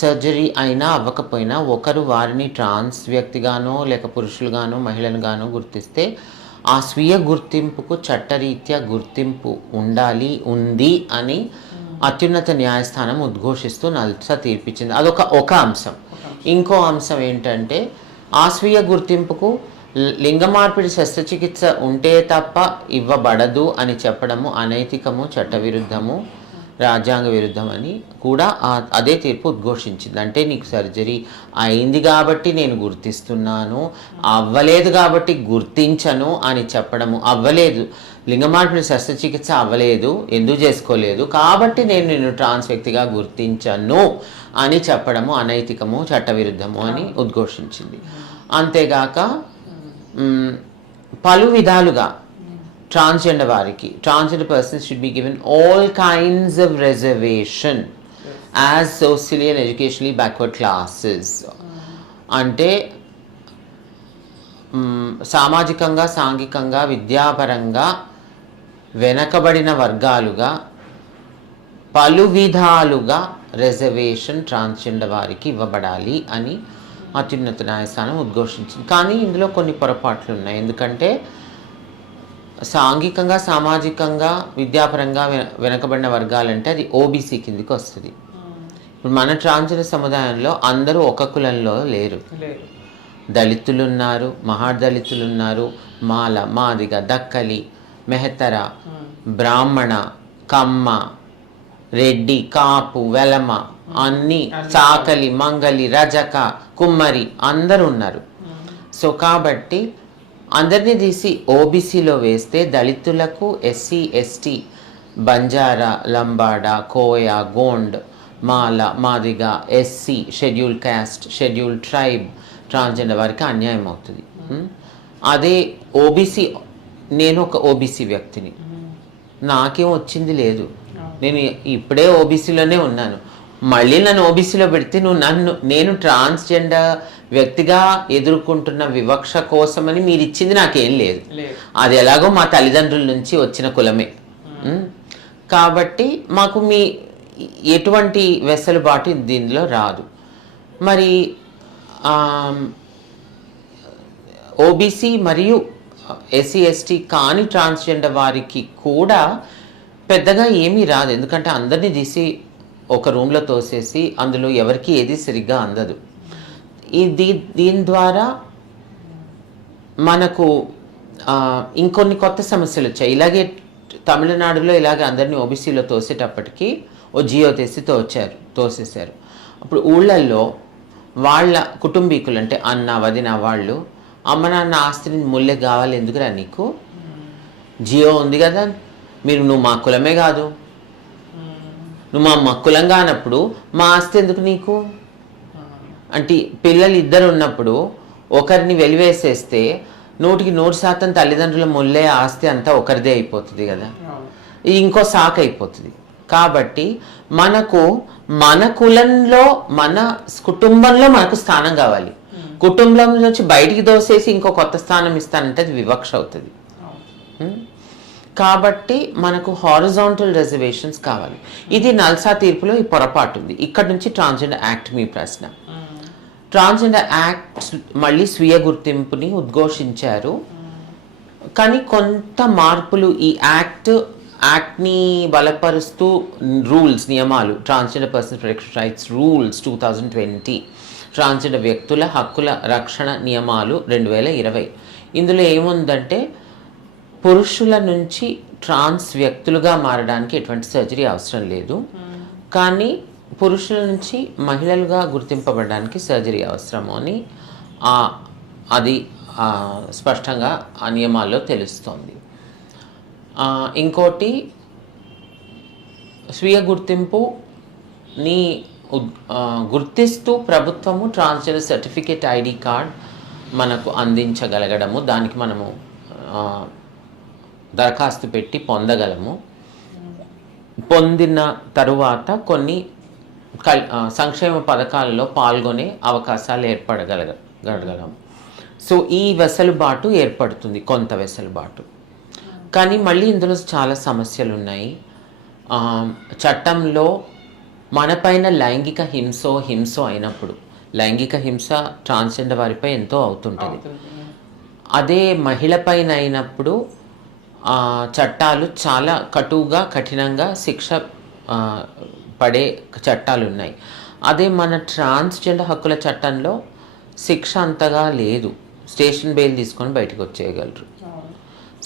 సర్జరీ అయినా అవ్వకపోయినా ఒకరు వారిని ట్రాన్స్ వ్యక్తిగానో లేక పురుషులుగానో మహిళలుగానో గుర్తిస్తే ఆ స్వీయ గుర్తింపుకు చట్టరీత్యా గుర్తింపు ఉంది అని అత్యున్నత న్యాయస్థానం ఉద్ఘోషిస్తూ నల్సా తీర్పిచ్చింది. అదొక అంశం. ఇంకో అంశం ఏంటంటే ఆ స్వీయ గుర్తింపుకు లింగ మార్పిడి శస్త్రచికిత్స ఉంటే తప్ప ఇవ్వబడదు అని చెప్పడము అనైతికము, చట్టవిరుద్ధము, రాజ్యాంగ విరుద్ధం అని కూడా అదే తీర్పు ఉద్ఘోషించింది. అంటే నీకు సర్జరీ అయింది కాబట్టి నేను గుర్తిస్తున్నాను, అవ్వలేదు కాబట్టి గుర్తించను అని చెప్పడము, అవ్వలేదు లింగ మార్పిడి శస్త్రచికిత్స అవ్వలేదు, ఎందుకు చేసుకోలేదు కాబట్టి నేను నిన్ను ట్రాన్స్ వ్యక్తిగా గుర్తించను అని చెప్పడము అనైతికము, చట్టవిరుద్ధము అని ఉద్ఘోషించింది. అంతేగాక పలు విధాలుగా ట్రాన్స్జెండర్ వారికి, transgender persons should be given all kinds of reservation as socially and educationally backward classes. అంటే సామాజికంగా, సాంఘికంగా, విద్యాపరంగా వెనకబడిన వర్గాలుగా పలు విధాలుగా రిజర్వేషన్ ట్రాన్స్జెండర్ వారికి ఇవ్వబడాలి అని అత్యున్నత న్యాయస్థానం ఉద్ఘోషించింది. కానీ ఇందులో కొన్ని పొరపాట్లు ఉన్నాయి. ఎందుకంటే సాంఘికంగా, సామాజికంగా, విద్యాపరంగా వెనకబడిన వర్గాలంటే అది ఓబీసీ కిందికి వస్తుంది. ఇప్పుడు మన ట్రాన్స్జెండర్ సముదాయంలో అందరూ ఒక కులంలో లేరు. దళితులు ఉన్నారు, మహాదళితులు ఉన్నారు, మాల, మాదిగ, దక్కలి, మెహతర, బ్రాహ్మణ, కమ్మ, రెడ్డి, కాపు, వెలమ, అన్ని చాకలి, మంగలి, రజక, కుమ్మరి అందరూ ఉన్నారు. సో కాబట్టి అందరినీ తీసి ఓబీసీలో వేస్తే దళితులకు, SC, ST, Banjara, Lambada, Koya, Gond, Mala, Madiga, SC, schedule caste, schedule tribe transgender వారికి అన్యాయం అవుతుంది. అదే ఓబీసీ, నేను ఒక ఓబీసీ వ్యక్తిని, నాకేం వచ్చింది లేదు, నేను ఇప్పుడే ఓబీసీలోనే ఉన్నాను, మళ్ళీ నన్ను ఓబీసీలో పెడితే నేను ట్రాన్స్జెండర్ వ్యక్తిగా ఎదుర్కొంటున్న వివక్ష కోసమని మీరు ఇచ్చింది నాకేం లేదు. అది ఎలాగో మా తల్లిదండ్రుల నుంచి వచ్చిన కులమే. కాబట్టి మాకు మీ ఎటువంటి వెసులుబాటు దీనిలో రాదు. మరి ఓబీసీ మరియు ఎస్సీ ఎస్టీ కాని ట్రాన్స్జెండర్ వారికి కూడా పెద్దగా ఏమీ రాదు, ఎందుకంటే అందరినీ తీసి ఒక రూమ్లో తోసేసి అందులో ఎవరికి ఏది సరిగ్గా అందదు. దీని ద్వారా మనకు ఇంకొన్ని కొత్త సమస్యలు వచ్చాయి. ఇలాగే తమిళనాడులో ఇలాగే అందరినీ ఓబీసీలో తోసేటప్పటికి ఓ జియో తెసి తోసేశారు. అప్పుడు ఊళ్ళల్లో వాళ్ళ కుటుంబీకులు అంటే అన్న వదిన వాళ్ళు, అమ్మ నాన్న ఆస్తిని ముల్లె కావాలి ఎందుకురా నీకు, జియో ఉంది కదా, నువ్వు మా కులమే కాదు, నువ్వు మా కులంగా అన్నప్పుడు మా ఆస్తి ఎందుకు నీకు అంటే, పిల్లలు ఇద్దరు ఉన్నప్పుడు ఒకరిని వెలివేసేస్తే 100% తల్లిదండ్రుల ముల్లే ఆస్తి అంతా ఒకరిదే అయిపోతుంది కదా, ఇది ఇంకో సాకు అయిపోతుంది. కాబట్టి మనకు మన కులంలో మన కుటుంబంలో మనకు స్థానం కావాలి. కుటుంబం నుంచి బయటికి దోసేసి ఇంకో కొత్త స్థానం ఇస్తానంటే అది వివక్ష అవుతుంది. కాబట్టి మనకు హారిజాంటల్ రిజర్వేషన్స్ కావాలి. ఇది నల్సా తీర్పులో ఈ పొరపాటు ఉంది. ఇక్కడ నుంచి ట్రాన్స్జెండర్ యాక్ట్ మీ ప్రశ్న. ట్రాన్స్జెండర్ యాక్ట్ మళ్ళీ స్వీయ గుర్తింపుని ఉద్ఘోషించారు, కానీ కొంత మార్పులు ఈ యాక్ట్ని బలపరుస్తూ రూల్స్ నియమాలు, transgender person protection rights rules 2020, transgender వ్యక్తుల హక్కుల రక్షణ నియమాలు 2020. ఇందులో ఏముందంటే పురుషుల నుంచి ట్రాన్స్ వ్యక్తులుగా మారడానికి ఎటువంటి సర్జరీ అవసరం లేదు, కానీ పురుషుల నుంచి మహిళలుగా గుర్తింపబడడానికి సర్జరీ అవసరము అని అది స్పష్టంగా ఆ నియమాల్లో తెలుస్తోంది. ఇంకోటి, స్వీయ గుర్తింపుని గుర్తిస్తూ ప్రభుత్వము ట్రాన్స్జెండర్ సర్టిఫికేట్ ఐడి కార్డ్ మనకు అందించగలగడము, దానికి మనము దరఖాస్తు పెట్టి పొందగలము. పొందిన తరువాత కొన్ని సంక్షేమ పథకాలలో పాల్గొనే అవకాశాలు ఏర్పడగలగలము. సో ఈ వెసులుబాటు ఏర్పడుతుంది, కొంత వెసులుబాటు. కానీ మళ్ళీ ఇందులో చాలా సమస్యలు ఉన్నాయి. చట్టంలో మనపైన లైంగిక హింస అయినప్పుడు, లైంగిక హింస ట్రాన్స్జెండర్ వారిపై ఎంతో అవుతుంటుంది, అదే మహిళ పైన అయినప్పుడు చట్టాలు చాలా కఠినంగా శిక్ష పడే చట్టాలు ఉన్నాయి. అదే మన ట్రాన్స్జెండర్ హక్కుల చట్టంలో శిక్ష అంతగా లేదు, స్టేషన్ బెయిల్ తీసుకొని బయటకు వచ్చేయగలరు.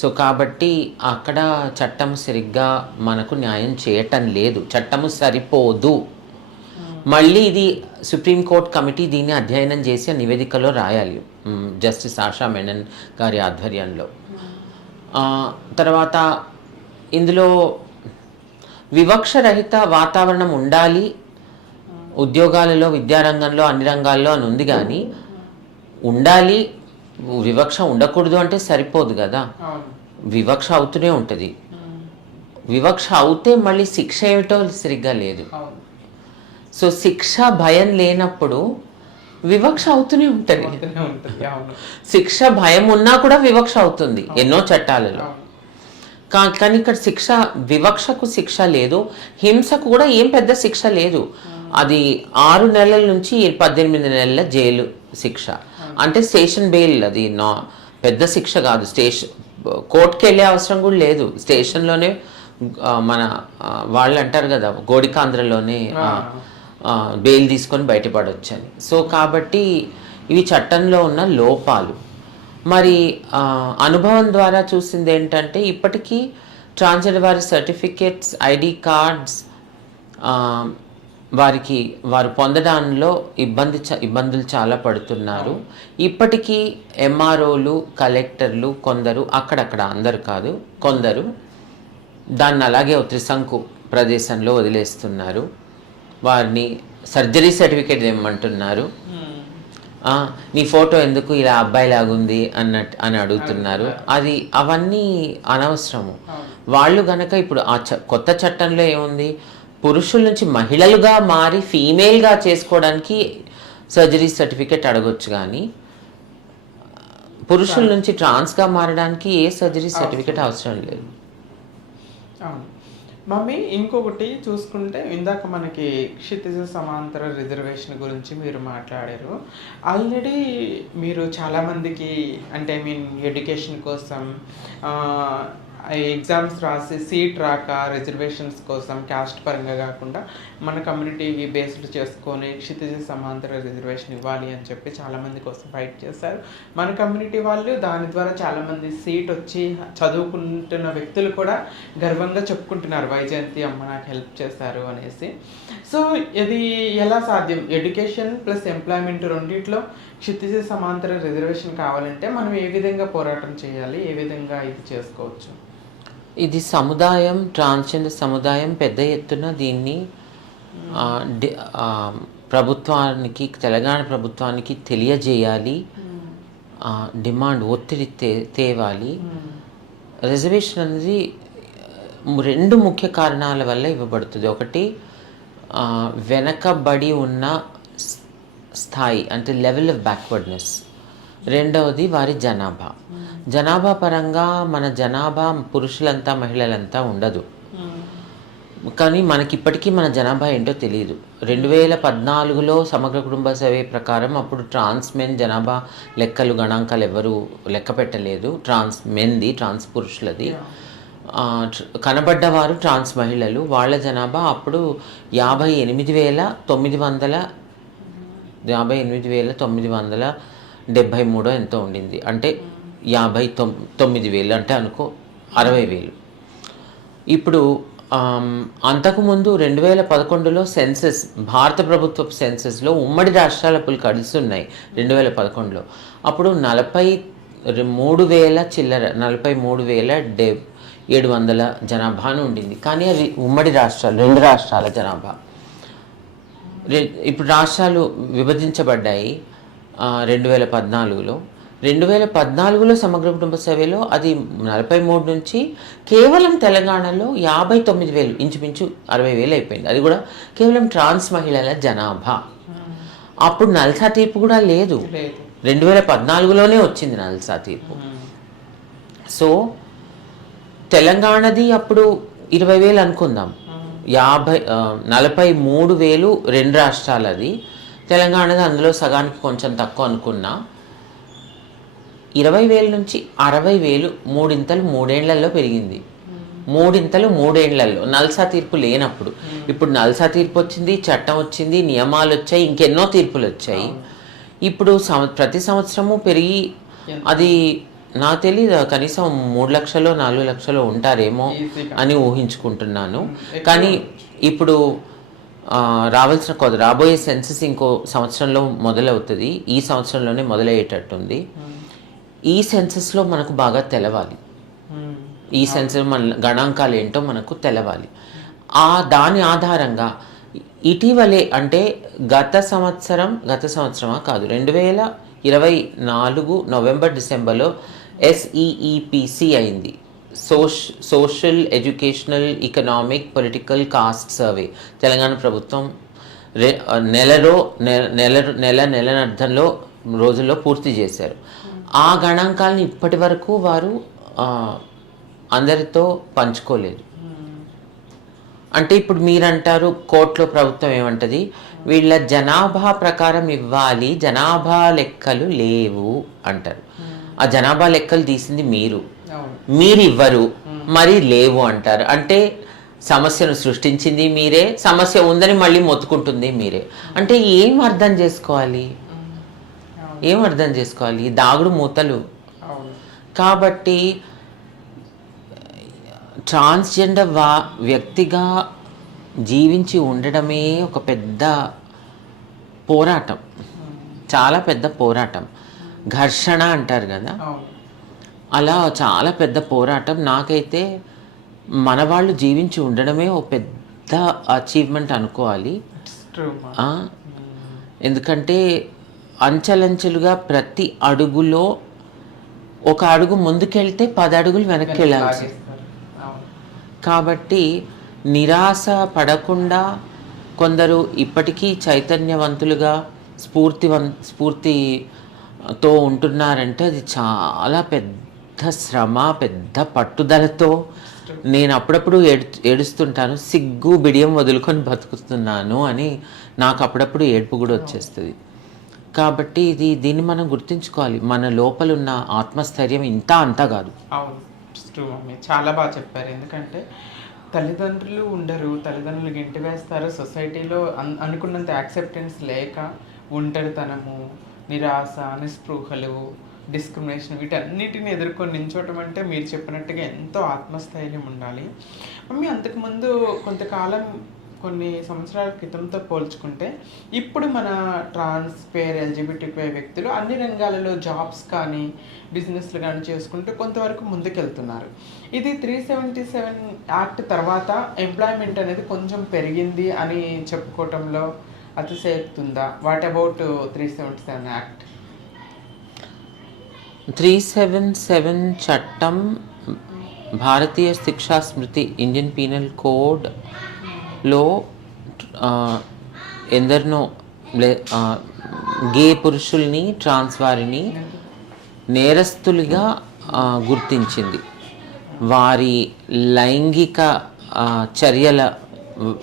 సో కాబట్టి అక్కడ చట్టం సరిగ్గా మనకు న్యాయం చేయటం లేదు, చట్టము సరిపోదు. మళ్ళీ ఇది సుప్రీంకోర్టు కమిటీ దీన్ని అధ్యయనం చేసి నివేదికలో రాయాలి, జస్టిస్ ఆశా మెనన్ గారి ఆధ్వర్యంలో. తర్వాత ఇందులో వివక్ష రహిత వాతావరణం ఉండాలి ఉద్యోగాలలో, విద్యారంగంలో, అన్ని రంగాల్లో అని ఉంది, కానీ ఉండాలి, వివక్ష ఉండకూడదు అంటే సరిపోదు కదా, వివక్ష అవుతూనే ఉంటుంది. వివక్ష అవుతే మళ్ళీ శిక్ష ఏమిటో సరిగ్గా లేదు. సో శిక్ష భయం లేనప్పుడు వివక్ష అవుతూనే ఉంటుంది. శిక్ష భయం ఉన్నా కూడా వివక్ష అవుతుంది ఎన్నో చట్టాలలో. కానీ ఇక్కడ వివక్షకు శిక్ష లేదు, హింసకు కూడా ఏం పెద్ద శిక్ష లేదు. అది 6 నెలల నుంచి 18 నెలల జైలు శిక్ష, అంటే స్టేషన్ బెయిల్. అది పెద్ద శిక్ష కాదు, కోర్టుకి వెళ్ళే అవసరం కూడా లేదు, స్టేషన్లోనే మన వాళ్ళు అంటారు కదా, గోడికాంధ్రలోనే బెయిల్ తీసుకొని బయటపడొచ్చని. సో కాబట్టి ఇవి చట్టంలో ఉన్న లోపాలు. మరి అనుభవం ద్వారా చూసింది ఏంటంటే, ఇప్పటికీ ట్రాన్స్జెండర్ వారి సర్టిఫికేట్స్, ఐడి కార్డ్స్ వారు పొందడంలో ఇబ్బందులు చాలా పడుతున్నారు. ఇప్పటికీ ఎంఆర్ఓలు, కలెక్టర్లు కొందరు, అక్కడక్కడ అందరు కాదు, కొందరు దాన్ని అలాగే త్రిశంకు ప్రదేశంలో వదిలేస్తున్నారు. వారిని సర్జరీ సర్టిఫికేట్ ఇవ్వమంటున్నారు, నీ ఫోటో ఎందుకు ఇలా అబ్బాయిలాగుంది అని అడుగుతున్నారు. అవన్నీ అనవసరము. వాళ్ళు గనక ఇప్పుడు కొత్త చట్టంలో ఏముంది, పురుషుల నుంచి మహిళలుగా మారి ఫీమేల్గా చేసుకోవడానికి సర్జరీ సర్టిఫికేట్ అడగొచ్చు, కానీ పురుషుల నుంచి ట్రాన్స్గా మారడానికి ఏ సర్జరీ సర్టిఫికేట్ అవసరం లేదు. మమ్మీ ఇంకొకటి చూసుకుంటే ఇందాక మనకి క్షితిజ సమాంతర రిజర్వేషన్ గురించి మీరు మాట్లాడారు. ఆల్రెడీ మీరు చాలామందికి అంటే ఐ మీన్ ఎడ్యుకేషన్ కోసం ఎగ్జామ్స్ రాసి సీట్ రాక రిజర్వేషన్స్ కోసం క్యాస్ట్ పరంగా కాకుండా మన కమ్యూనిటీ బేస్డ్ చేసుకొని క్షితిజ సమాంతర రిజర్వేషన్ ఇవ్వాలి అని చెప్పి చాలామంది కోసం ఫైట్ చేశారు. మన కమ్యూనిటీ వాళ్ళు దాని ద్వారా చాలామంది సీట్ వచ్చి చదువుకుంటున్న వ్యక్తులు కూడా గర్వంగా చెప్పుకుంటున్నారు, వైజయంతి అమ్మ నాకు హెల్ప్ చేశారు అనేసి. సో ఇది ఎలా సాధ్యం? ఎడ్యుకేషన్ ప్లస్ ఎంప్లాయ్మెంట్ రెండిట్లో క్షితిజ సమాంతర రిజర్వేషన్ కావాలంటే మనం ఏ విధంగా పోరాటం చేయాలి, ఏ విధంగా ఇది చేసుకోవచ్చు? ఇది సముదాయం, ట్రాన్స్జెండర్ సముదాయం పెద్ద ఎత్తున దీన్ని ప్రభుత్వానికి, తెలంగాణ ప్రభుత్వానికి తెలియజేయాలి, డిమాండ్ ఒత్తిడి తేవాలి. రిజర్వేషన్ అనేది రెండు ముఖ్య కారణాల వల్ల ఇవ్వబడుతుంది. ఒకటి వెనకబడి ఉన్న స్థాయి అంటే లెవెల్ ఆఫ్ బ్యాక్వర్డ్నెస్. రెండవది వారి జనాభా పరంగా మన జనాభా పురుషులంతా మహిళలంతా ఉండదు, కానీ మనకి ఇప్పటికీ మన జనాభా ఏంటో తెలియదు. 2014లో సమగ్ర కుటుంబ సర్వే ప్రకారం అప్పుడు ట్రాన్స్ మెన్ జనాభా లెక్కలు గణాంకాలు ఎవరు లెక్క పెట్టలేదు. ట్రాన్స్ పురుషులది. కనబడ్డవారు ట్రాన్స్ మహిళలు, వాళ్ళ జనాభా అప్పుడు 58,973 ఎంతో ఉండింది. అంటే 59,000 అంటే అనుకో 60,000. ఇప్పుడు అంతకుముందు 2011లో సెన్సెస్, భారత ప్రభుత్వ సెన్సెస్లో ఉమ్మడి రాష్ట్రాల కలిసి ఉన్నాయి 2011లో. అప్పుడు 43,700 జనాభాను ఉండింది. కానీ అది ఉమ్మడి రాష్ట్రాలు, 2 రాష్ట్రాల జనాభా. ఇప్పుడు రాష్ట్రాలు విభజించబడ్డాయి 2014లో. 2014లో సమగ్ర కుటుంబ సర్వేలో అది 43 నుంచి కేవలం తెలంగాణలో 59,000, ఇంచుమించు 60,000 అయిపోయింది. అది కూడా కేవలం ట్రాన్స్ మహిళల జనాభా. అప్పుడు నల్సా తీర్పు కూడా లేదు, 2014లోనే వచ్చింది నల్సా తీర్పు. సో తెలంగాణది అప్పుడు 20,000 అనుకుందాం, 43,000 2 రాష్ట్రాలది. తెలంగాణది అందులో సగానికి కొంచెం తక్కువ అనుకున్నా. 20,000 నుంచి 60,000 మూడింతలు 3 ఏళ్లలో పెరిగింది. 3 ఏళ్లలో నల్సా తీర్పు లేనప్పుడు. ఇప్పుడు నల్సా తీర్పు వచ్చింది, చట్టం వచ్చింది, నియమాలు వచ్చాయి, ఇంకెన్నో తీర్పులు వచ్చాయి. ఇప్పుడు ప్రతి సంవత్సరము పెరిగి అది నాకు తెలియదు, కనీసం 3 లక్షలు 4 లక్షలు ఉంటారేమో అని ఊహించుకుంటున్నాను. కానీ ఇప్పుడు రాబోయే సెన్సెస్ ఇంకో సంవత్సరంలో మొదలవుతుంది, ఈ సంవత్సరంలోనే మొదలయ్యేటట్టుంది. ఈ సెన్సెస్లో మనకు బాగా తెలవాలి, ఈ సెన్సెస్ మన గణాంకాలు ఏంటో మనకు తెలవాలి. దాని ఆధారంగా ఇటీవలే అంటే గత సంవత్సరమా కాదు, 2024 నవంబర్ డిసెంబర్లో SEEPC అయింది, social educational economic political caste survey. Telangana ప్రభుత్వం నెలనర్థంలో రోజుల్లో పూర్తి చేశారు. ఆ గణాంకాలను ఇప్పటి వరకు వారు అందరితో పంచుకోలేదు. అంటే ఇప్పుడు మీరంటారు కోర్టులో ప్రభుత్వం ఏమంటది, వీళ్ళ జనాభా ప్రకారం ఇవ్వాలి, జనాభా లెక్కలు లేవు అంటారు. ఆ జనాభా లెక్కలు తీసింది మీరు ఇవ్వరు, మరి లేవు అంటారు. అంటే సమస్యను సృష్టించింది మీరే, సమస్య ఉందని మళ్ళీ మొత్తుకుంటుంది మీరే. అంటే ఏం అర్థం చేసుకోవాలి? దాగుడు మూతలు. కాబట్టి ట్రాన్స్జెండర్ వ్యక్తిగా జీవించి ఉండడమే ఒక పెద్ద పోరాటం, చాలా పెద్ద పోరాటం. ఘర్షణ అంటారు కదా, అలా చాలా పెద్ద పోరాటం. నాకైతే మన వాళ్ళు జీవించి ఉండడమే ఒక పెద్ద అచీవ్మెంట్ అనుకోవాలి. ఎందుకంటే అంచెలంచెలుగా ప్రతి అడుగులో ఒక అడుగు ముందుకెళ్తే 10 అడుగులు వెనక్కి వెళ్ళాల్సి. కాబట్టి నిరాశ పడకుండా కొందరు ఇప్పటికీ చైతన్యవంతులుగా స్ఫూర్తితో ఉంటున్నారంటే అది చాలా పెద్ద శ్రమ, పెద్ద పట్టుదలతో నేను అప్పుడప్పుడు ఏడుస్తుంటాను, సిగ్గు బిడియం వదులుకొని బతుకుతున్నాను అని నాకు అప్పుడప్పుడు ఏడుపు కూడా వచ్చేస్తుంది. కాబట్టి దీన్ని మనం గుర్తుంచుకోవాలి. మన లోపల ఉన్న ఆత్మస్థైర్యం ఇంత అంతా కాదు. అవును, మమ్మీ చాలా బాగా చెప్పారు. ఎందుకంటే తల్లిదండ్రులు ఉండరు, తల్లిదండ్రులు గెంటి వేస్తారు, సొసైటీలో అనుకున్నంత యాక్సెప్టెన్స్ లేక ఒంటరితనము, నిరాశ, నిస్పృహలు, డిస్క్రిమినేషన్ వీటన్నిటిని ఎదుర్కొని నించోటం అంటే మీరు చెప్పినట్టుగా ఎంతో ఆత్మస్థైర్యం ఉండాలి. మమ్మీ అంతకుముందు కొంతకాలం కొన్ని సంవత్సరాల క్రితంతో పోల్చుకుంటే ఇప్పుడు మన ట్రాన్స్పేర్ ఎల్జిబిటిపై వ్యక్తులు అన్ని రంగాలలో జాబ్స్ కానీ బిజినెస్లు కానీ చేసుకుంటూ కొంతవరకు ముందుకెళ్తున్నారు. ఇది 377 యాక్ట్ తర్వాత ఎంప్లాయ్మెంట్ అనేది కొంచెం పెరిగింది అని చెప్పుకోవటంలో అతిశయోక్తుందా? What about 377 act? 377 చట్టం భారతీయ శిక్షా స్మృతి ఇండియన్ పీనల్ కోడ్లో ఎందరినో గే పురుషుల్ని, ట్రాన్స్ వారిని నేరస్తులుగా గుర్తించింది. వారి లైంగిక చర్యల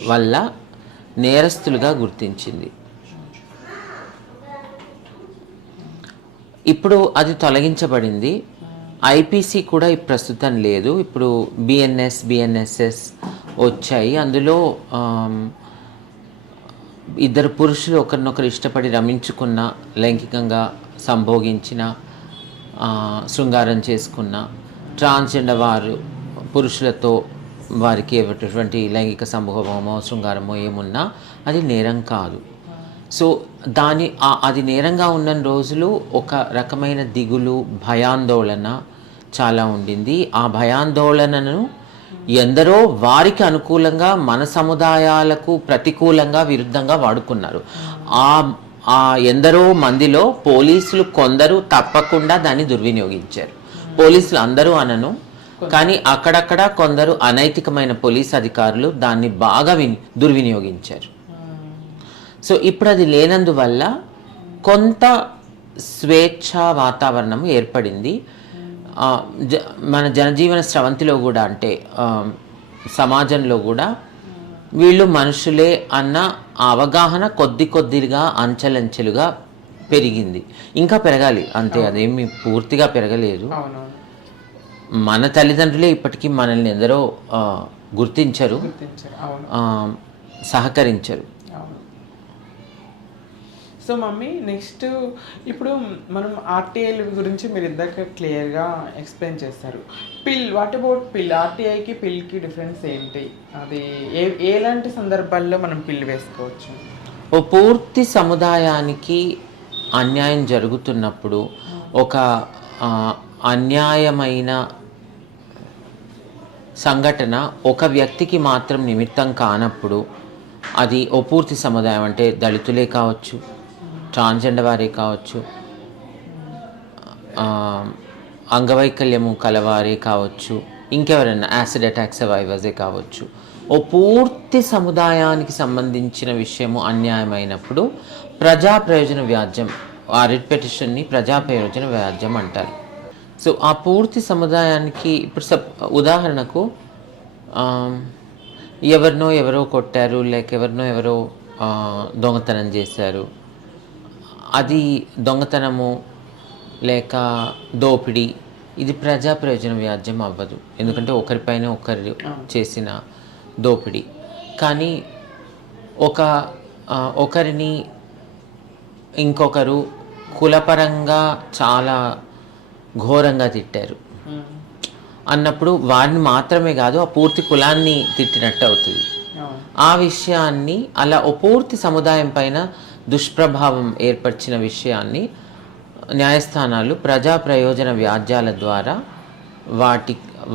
వల్ల నేరస్తులుగా గుర్తించింది. ఇప్పుడు అది తొలగించబడింది. ఐపీసీ కూడా ప్రస్తుతం లేదు. ఇప్పుడు బిఎన్ఎస్ఎస్ వచ్చాయి. అందులో ఇద్దరు పురుషులు ఒకరినొకరు ఇష్టపడి రమించుకున్న, లైంగికంగా సంభోగించిన, శృంగారం చేసుకున్న, ట్రాన్స్జెండర్ వారు పురుషులతో వారికి ఎటువంటి లైంగిక సంభోగమో శృంగారమో ఏమున్నా అది నేరం కాదు. సో అది నేరంగా ఉన్న రోజులు ఒక రకమైన దిగులు, భయాందోళన చాలా ఉండింది. ఆ భయాందోళనను ఎందరో వారికి అనుకూలంగా, మన సముదాయాలకు ప్రతికూలంగా, విరుద్ధంగా వాడుకున్నారు. ఆ ఎందరో మందిలో పోలీసులు కొందరు తప్పకుండా దాన్ని దుర్వినియోగించారు. పోలీసులు అందరూ అనను, కానీ అక్కడక్కడ కొందరు అనైతికమైన పోలీస్ అధికారులు దాన్ని బాగా దుర్వినియోగించారు. సో ఇప్పుడు అది లేనందువల్ల కొంత స్వేచ్ఛా వాతావరణం ఏర్పడింది. మన జనజీవన స్రవంతిలో కూడా, అంటే సమాజంలో కూడా వీళ్ళు మనుషులే అన్న అవగాహన కొద్దిగా అంచెలంచెలుగా పెరిగింది. ఇంకా పెరగాలి అంతే, అదేమి పూర్తిగా పెరగలేదు. మన తల్లిదండ్రులే ఇప్పటికీ మనల్ని ఎందరో గుర్తించరు, సహకరించరు. సో మమ్మీ, నెక్స్ట్ ఇప్పుడు మనం ఆర్టీఐల గురించి మీరు ఇందాక క్లియర్గా ఎక్స్ప్లెయిన్ చేస్తారు. వాట్ అబౌట్ పిల్? ఆర్టీఐకి పిల్కి డిఫరెన్స్ ఏంటి? అది ఎలాంటి సందర్భాల్లో మనం పిల్ వేసుకోవచ్చు? ఓ పూర్తి సముదాయానికి అన్యాయం జరుగుతున్నప్పుడు, ఒక అన్యాయమైన సంఘటన ఒక వ్యక్తికి మాత్రం నిమిత్తం కానప్పుడు, అది ఓ పూర్తి సముదాయం అంటే దళితులే కావచ్చు, ట్రాన్స్జెండర్ వారే కావచ్చు, అంగవైకల్యము కలవారే కావచ్చు, ఇంకెవరైనా యాసిడ్ అటాక్ సర్వైవర్సే కావచ్చు, ఓ పూర్తి సముదాయానికి సంబంధించిన విషయము అన్యాయమైనప్పుడు ప్రజా ప్రయోజన వ్యాజ్యం, ఆ రిట్ పిటిషన్ని ప్రజా ప్రయోజన వ్యాజ్యం అంటారు. సో ఆ పూర్తి సముదాయానికి ఇప్పుడు ఉదాహరణకు ఎవరో కొట్టారు, లేక ఎవరో దొంగతనం చేశారు. అది దొంగతనము లేక దోపిడీ, ఇది ప్రజా ప్రయోజన వ్యాజ్యం అవ్వదు. ఎందుకంటే ఒకరిపైన ఒకరు చేసిన దోపిడీ. కానీ ఒకరిని ఇంకొకరు కులపరంగా చాలా ఘోరంగా తిట్టారు అన్నప్పుడు వారిని మాత్రమే కాదు, ఆ పూర్తి కులాన్ని తిట్టినట్టు అవుతుంది. ఆ విషయాన్ని అలా ఓ పూర్తి సముదాయం పైన దుష్ప్రభావం ఏర్పరిచిన విషయాన్ని న్యాయస్థానాలు ప్రజా ప్రయోజన వ్యాజ్యాల ద్వారా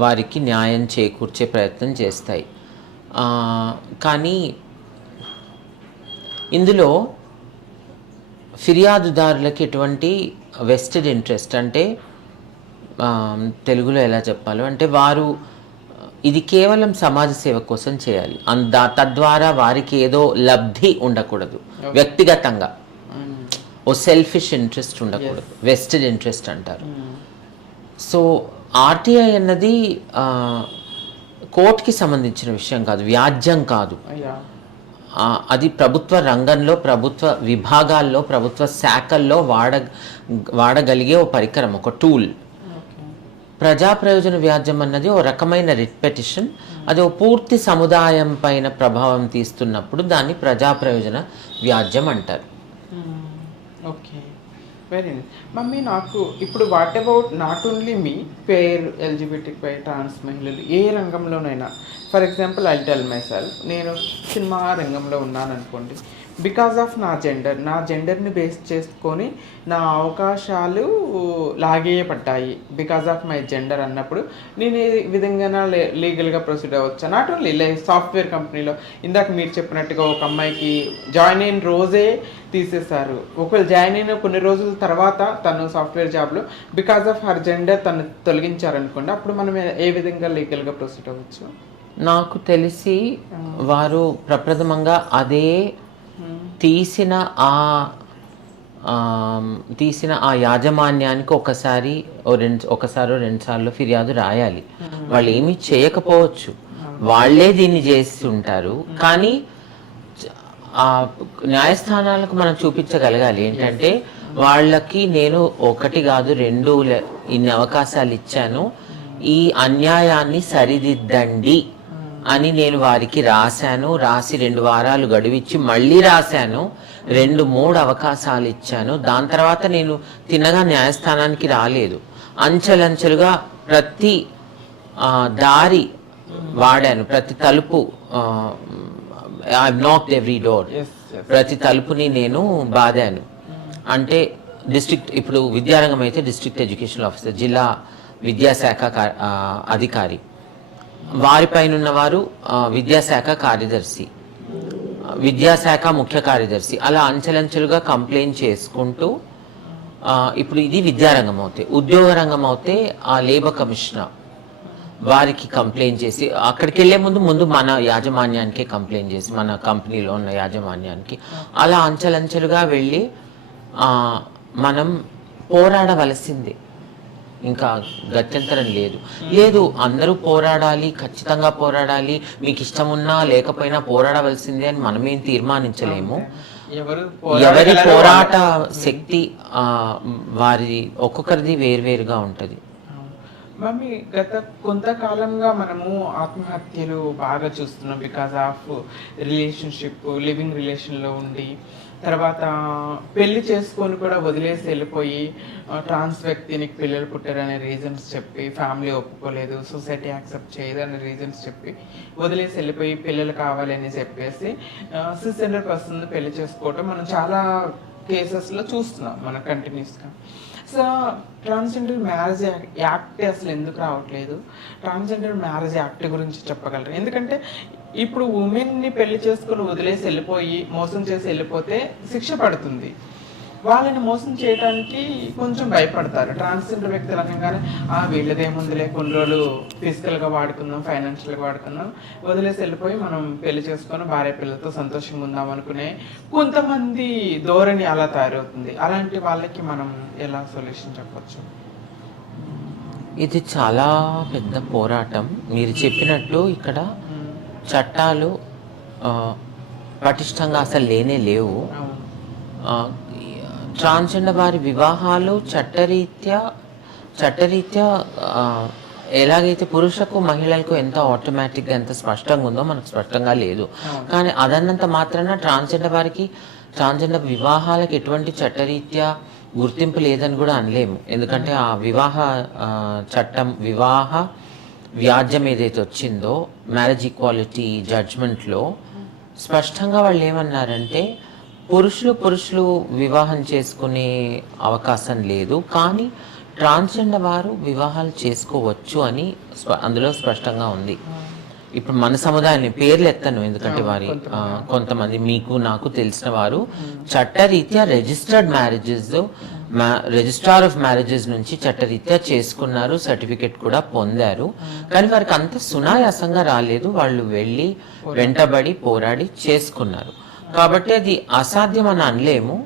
వారికి న్యాయం చేకూర్చే ప్రయత్నం చేస్తాయి. కానీ ఇందులో ఫిర్యాదుదారులకి ఎటువంటి వెస్టెడ్ ఇంట్రెస్ట్, అంటే తెలుగులో ఎలా చెప్పాలో అంటే, వారు ఇది కేవలం సమాజ సేవ కోసం చేయాలి, తద్వారా వారికి ఏదో లబ్ధి ఉండకూడదు, వ్యక్తిగతంగా ఓ సెల్ఫిష్ ఇంట్రెస్ట్ ఉండకూడదు, వెస్టెడ్ ఇంట్రెస్ట్ అంటారు. సో ఆర్టీఐ అన్నది కోర్టుకి సంబంధించిన విషయం కాదు, వ్యాజ్యం కాదు. అయ్యా. అది ప్రభుత్వ రంగంలో, ప్రభుత్వ విభాగాల్లో, ప్రభుత్వ శాఖల్లో వాడగలిగే ఒక పరికరం, ఒక టూల్. ప్రజా ప్రయోజన వ్యాజ్యం అన్నది ఓ రకమైన రిట్ పెటిషన్. అది ఓ పూర్తి సముదాయం పైన ప్రభావం తీస్తున్నప్పుడు దాన్ని ప్రజా ప్రయోజన వ్యాజ్యం అంటారు. Okay, very nice. మమ్మీ, నాకు ఇప్పుడు what about not only me per LGBTQI trans మహిళలు ఏ రంగంలోనైనా, for example I tell myself, నేను సినిమా రంగంలో ఉన్నాను అనుకోండి, బికాజ్ ఆఫ్ నా జెండర్ని బేస్ చేసుకొని నా అవకాశాలు లాగేయబడ్డాయి బికాజ్ ఆఫ్ మై జెండర్ అన్నప్పుడు నేను ఏ విధంగా లీగల్గా ప్రొసీడ్ అవ్వచ్చు. నాట్ ఓన్లీ సాఫ్ట్వేర్ కంపెనీలో ఇందాక మీరు చెప్పినట్టుగా ఒక అమ్మాయికి జాయిన్ అయిన రోజే తీసేశారు. ఒకవేళ జాయిన్ అయిన కొన్ని రోజుల తర్వాత తను సాఫ్ట్వేర్ జాబ్లో బికాజ్ ఆఫ్ హర్ జెండర్ తను తొలగించారనుకోండి, అప్పుడు మనం ఏ విధంగా లీగల్గా ప్రొసీడ్ అవ్వచ్చు? నాకు తెలిసి వారు ప్రప్రథమంగా అదే తీసిన ఆ యాజమాన్యానికి ఒకసారో రెండుసార్లు ఫిర్యాదు రాయాలి. వాళ్ళు ఏమీ చేయకపోవచ్చు, వాళ్ళే దీన్ని చేసి ఉంటారు. కానీ న్యాయస్థానాలకు మనం చూపించగలగాలి ఏంటంటే వాళ్ళకి నేను ఒకటి కాదు 2 ఇన్ని అవకాశాలు ఇచ్చాను, ఈ అన్యాయాన్ని సరిదిద్దండి అని నేను వారికి రాసి 2 వారాలు గడువిచ్చి మళ్ళీ రాశాను, 2-3 అవకాశాలు ఇచ్చాను. దాని తర్వాత నేను తిన్నగా న్యాయస్థానానికి రాలేదు. అంచెలంచెలుగా ప్రతి దారి వాడాను, ప్రతి తలుపు, ఐ నాక్డ్ ఎవ్రీ డోర్, ప్రతి తలుపుని నేను బాదాను. అంటే ఇప్పుడు విద్యారంగం అయితే డిస్ట్రిక్ట్ ఎడ్యుకేషన్ ఆఫీసర్, జిల్లా విద్యాశాఖ అధికారి, వారిపైన ఉన్నవారు విద్యాశాఖ కార్యదర్శి, విద్యాశాఖ ముఖ్య కార్యదర్శి, అలా అంచెలంచెలుగా కంప్లైంట్ చేసుకుంటూ ఇప్పుడు ఇది విద్యారంగం అవుతే, ఉద్యోగ రంగం అవుతే ఆ లేబర్ కమిషనర్ వారికి కంప్లైంట్ చేసి, అక్కడికి వెళ్లే ముందు మన యాజమాన్యానికే కంప్లైంట్ చేసి, మన కంపెనీలో ఉన్న యాజమాన్యానికి, అలా అంచెలంచెలుగా వెళ్ళి మనం పోరాడవలసిందే. ఇంకా గత్యంతరం లేదు. అందరూ పోరాడాలి, ఖచ్చితంగా పోరాడాలి, మీకు ఇష్టం ఉన్నా లేకపోయినా పోరాడవలసిందే అని మనమేం తీర్మానించలేము. ఎవరి పోరాట శక్తి వారి ఒక్కొక్కరిది వేరువేరుగా ఉంటుంది. మమ్మీ, గత కొంతకాలంగా మనము ఆత్మహత్యలు బాగా చూస్తున్నాం బికాజ్ ఆఫ్ రిలేషన్షిప్, లివింగ్ రిలేషన్లో ఉండి తర్వాత పెళ్లి చేసుకొని కూడా వదిలేసి వెళ్ళిపోయి ట్రాన్స్ వ్యక్తినికి పిల్లలు పుట్టారనే రీజన్స్ చెప్పి, ఫ్యామిలీ ఒప్పుకోలేదు, సొసైటీ యాక్సెప్ట్ చేయదు అనే రీజన్స్ చెప్పి వదిలేసి వెళ్ళిపోయి పిల్లలు కావాలని చెప్పేసి సిస్జెండర్ పర్సన్ పెళ్లి చేసుకోవటం మనం చాలా కేసెస్లో చూస్తున్నాం మనం కంటిన్యూస్గా. సో ట్రాన్స్జెండర్ మ్యారేజ్ యాక్ట్ అసలు ఎందుకు రావట్లేదు? ట్రాన్స్జెండర్ మ్యారేజ్ యాక్ట్ గురించి చెప్పగలరు? ఎందుకంటే ఇప్పుడు ఉమెన్ని పెళ్లి చేసుకుని వదిలేసి వెళ్ళిపోయి మోసం చేసి వెళ్ళిపోతే శిక్ష పడుతుంది. వాళ్ళని మోసం చేయడానికి కొంచెం భయపడతారు. ట్రాన్స్జెండర్ వ్యక్తులు అనగానే వీళ్ళదేముందిలే, కొన్ని రోజులు ఫిజికల్గా వాడుకుందాం, ఫైనాన్షియల్గా వాడుకుందాం, వదిలేసి వెళ్ళిపోయి మనం పెళ్లి చేసుకొని భార్య పిల్లలతో సంతోషంగా ఉందాం అనుకునే కొంతమంది ధోరణి అలా తయారవుతుంది. అలాంటి వాళ్ళకి మనం ఎలా సొల్యూషన్ చెప్పచ్చు? ఇది చాలా పెద్ద పోరాటం. మీరు చెప్పినట్లు ఇక్కడ చట్టాలు పటిష్టంగా అసలు లేవు. ట్రాన్స్జెండర్ వారి వివాహాలు చట్టరీత్యా ఎలాగైతే పురుషులకు మహిళలకు ఎంత ఆటోమేటిక్గా ఎంత స్పష్టంగా ఉందో మనకు స్పష్టంగా లేదు. కానీ అదన్నంత మాత్రాన ట్రాన్స్జెండర్ వివాహాలకు ఎటువంటి చట్టరీత్యా గుర్తింపు లేదని కూడా అనలేము. ఎందుకంటే ఆ వివాహ చట్టం, వివాహ వ్యాజ్యం ఏదైతే వచ్చిందో మ్యారేజ్ ఈక్వాలిటీ జడ్జ్మెంట్లో స్పష్టంగా వాళ్ళు ఏమన్నారంటే పురుషులు వివాహం చేసుకునే అవకాశం లేదు, కానీ ట్రాన్స్జెండర్ వారు వివాహాలు చేసుకోవచ్చు అని అందులో స్పష్టంగా ఉంది. ఇప్పుడు మన సముదాయాన్ని పేర్లు ఎత్తను, ఎందుకంటే వారి కొంతమంది మీకు నాకు తెలిసిన వారు చట్టరీత్యా రిజిస్ట్రార్ ఆఫ్ మ్యారేజెస్ నుంచి చట్టరీత్యా చేసుకున్నారు, సర్టిఫికెట్ కూడా పొందారు. కానీ వారికి అంత సునాయాసంగా రాలేదు, వాళ్ళు వెళ్ళి వెంటబడి పోరాడి చేసుకున్నారు. కాబట్టి అది అసాధ్యం అని అనలేము,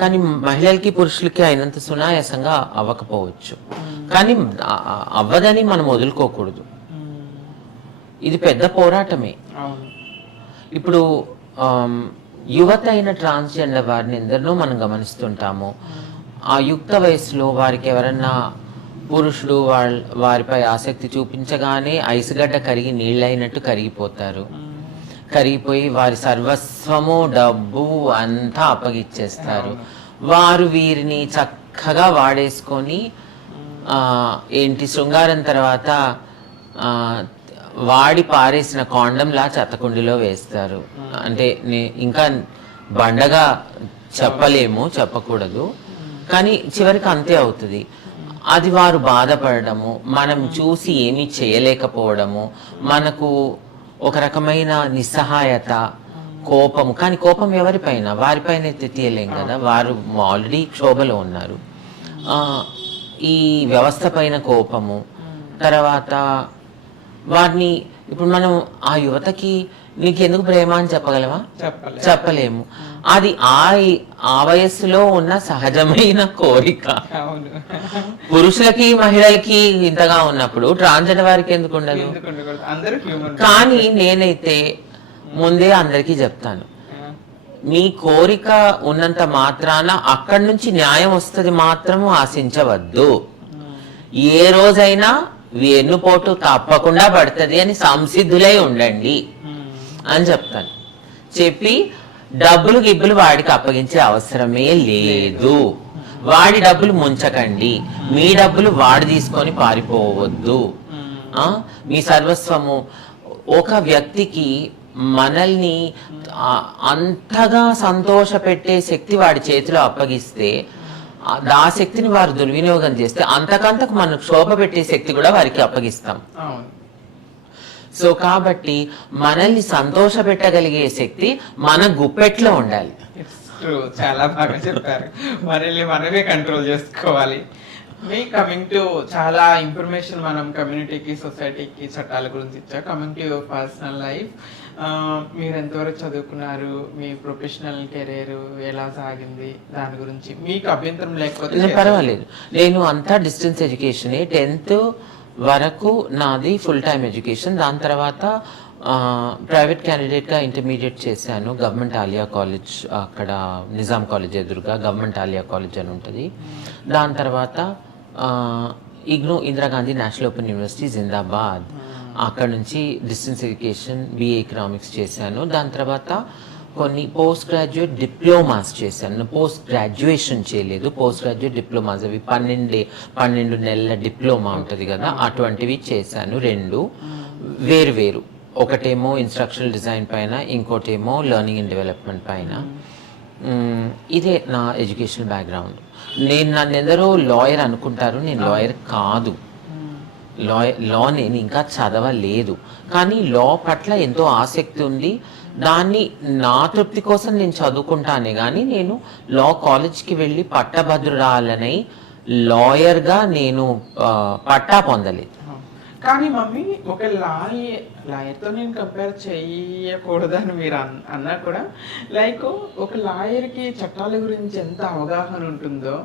కానీ మహిళలకి పురుషులకి అయినంత సునాయాసంగా అవ్వకపోవచ్చు. కానీ అవ్వదని మనం వదులుకోకూడదు. ఇది పెద్ద పోరాటమే. అవును. ఇప్పుడు యువత అయిన ట్రాన్స్జెండర్ వారిని ఎందరినో మనం గమనిస్తుంటాము. ఆ యుక్త వయసులో వారికి ఎవరన్నా పురుషుడు వారిపై ఆసక్తి చూపించగానే ఐసుగడ్డ కరిగి నీళ్ళైనట్టు కరిగిపోతారు. కరిగిపోయి వారి సర్వస్వము డబ్బు అంతా అప్పగిచ్చేస్తారు. వారు వీరిని చక్కగా వాడేసుకొని ఏంటి శృంగారం తర్వాత వాడి పారేసిన కాండంలా చెత్తకుండిలో వేస్తారు. అంటే ఇంకా బండగా చెప్పలేము, చెప్పకూడదు, కానీ చివరికి అంతే అవుతుంది. అది వారు బాధపడము, మనం చూసి ఏమీ చేయలేకపోవడము, మనకు ఒక రకమైన నిస్సహాయత, కోపము. కానీ కోపం ఎవరిపైన? వారిపైన తీయలేం కదా, వారు ఆల్రెడీ క్షోభలో ఉన్నారు. ఈ వ్యవస్థ పైన కోపము, తర్వాత వారిని ఇప్పుడు మనం ఆ యువతకి నీకెందుకు ప్రేమ అని చెప్పగలమా? చెప్పలేము. అది ఆ వయస్సులో ఉన్న సహజమైన కోరిక. పురుషులకి మహిళలకి ఇంతగా ఉన్నప్పుడు ట్రాన్స్జెండర్ వారికి ఎందుకు ఉండదు? కానీ నేనైతే ముందే అందరికీ చెప్తాను, మీ కోరిక ఉన్నంత మాత్రాన అక్కడి నుంచి న్యాయం వస్తుంది మాత్రము ఆశించవద్దు. ఏ రోజైనా వెన్నుపోటు తప్పకుండా పడుతుంది అని సంసిద్ధులై ఉండండి అని చెప్తాను. చెప్పి డబ్బులు గిబ్బులు వాడికి అప్పగించే అవసరమే లేదు. వాడి డబ్బులు ముంచకండి, మీ డబ్బులు వాడు తీసుకొని పారిపోవద్దు. మీ సర్వస్వము ఒక వ్యక్తికి మనల్ని అంతగా సంతోష పెట్టే శక్తి వాడి చేతిలో అప్పగిస్తే ఆ శక్తిని వారు దుర్వినియోగం చేస్తే అంతకంతకు మనం శోభ పెట్టే శక్తి కూడా వారికి అప్పగిస్తాం. సో కాబట్టి మనల్ని సంతోష పెట్టగలిగే శక్తి మన గుప్పెట్లో ఉండాలి. చాలా బాగా చెప్పారు. మనల్ని మనమే కంట్రోల్ చేసుకోవాలి. మీ కమింగ్ టు చాలా ఇన్ఫర్మేషన్ మనం కమ్యూనిటీకి, సొసైటీకి చట్టాల గురించి ఇచ్చా. Coming to your personal life, మీరు ఎంతవరకు చదువుకున్నారు, మీ ప్రొఫెషనల్ కెరీర్ ఎలా సాగింది, దాని గురించి మీకు అభ్యంతరం లేకపోతే పర్వాలేదు. నేను అంతా డిస్టెన్స్ ఎడ్యుకేషనే. 10th వరకు నాది ఫుల్ టైమ్ ఎడ్యుకేషన్. దాని తర్వాత ప్రైవేట్ క్యాండిడేట్గా ఇంటర్మీడియట్ చేశాను గవర్నమెంట్ ఆలియా కాలేజ్, అక్కడ నిజాం కాలేజ్ ఎదురుగా గవర్నమెంట్ ఆలియా కాలేజ్ అని ఉంటుంది. దాని తర్వాత IGNOU Indira Gandhi national open university జిందాబాద్, అక్కడ నుంచి డిస్టెన్స్ ఎడ్యుకేషన్ BA ఎకనామిక్స్ చేశాను. దాని తర్వాత కొన్ని పోస్ట్ గ్రాడ్యుయేట్ డిప్లొమాస్ చేశాను. పోస్ట్ గ్రాడ్యుయేషన్ చేయలేదు, పోస్ట్ గ్రాడ్యుయేట్ డిప్లొమాస్, అవి 12 నెలల డిప్లొమా ఉంటుంది కదా, అటువంటివి చేశాను. 2 వేరు. ఒకటేమో ఇన్స్ట్రక్షనల్ డిజైన్ పైన, ఇంకోటేమో లెర్నింగ్ అండ్ డెవలప్మెంట్ పైన. ఇదే నా ఎడ్యుకేషనల్ బ్యాక్గ్రౌండ్. నన్ను ఎందరో లాయర్ అనుకుంటారు, నేను లాయర్ కాదు. లా నేను ఇంకా చదవలేదు, కానీ లా పట్ల ఎంతో ఆసక్తి ఉంది. దాన్ని నా తృప్తి కోసం నేను చదువుకుంటానే కానీ నేను లా కాలేజ్కి వెళ్ళి పట్టభద్రురాలనై లాయర్గా నేను పట్టా పొందలేదు. కానీ మమ్మీ, ఒక లాయర్తో నేను కంపేర్ చేయకూడదని మీరు అన్నా కూడా, లైక్ ఒక లాయర్కి చట్టాల గురించి ఎంత అవగాహన ఉంటుందో,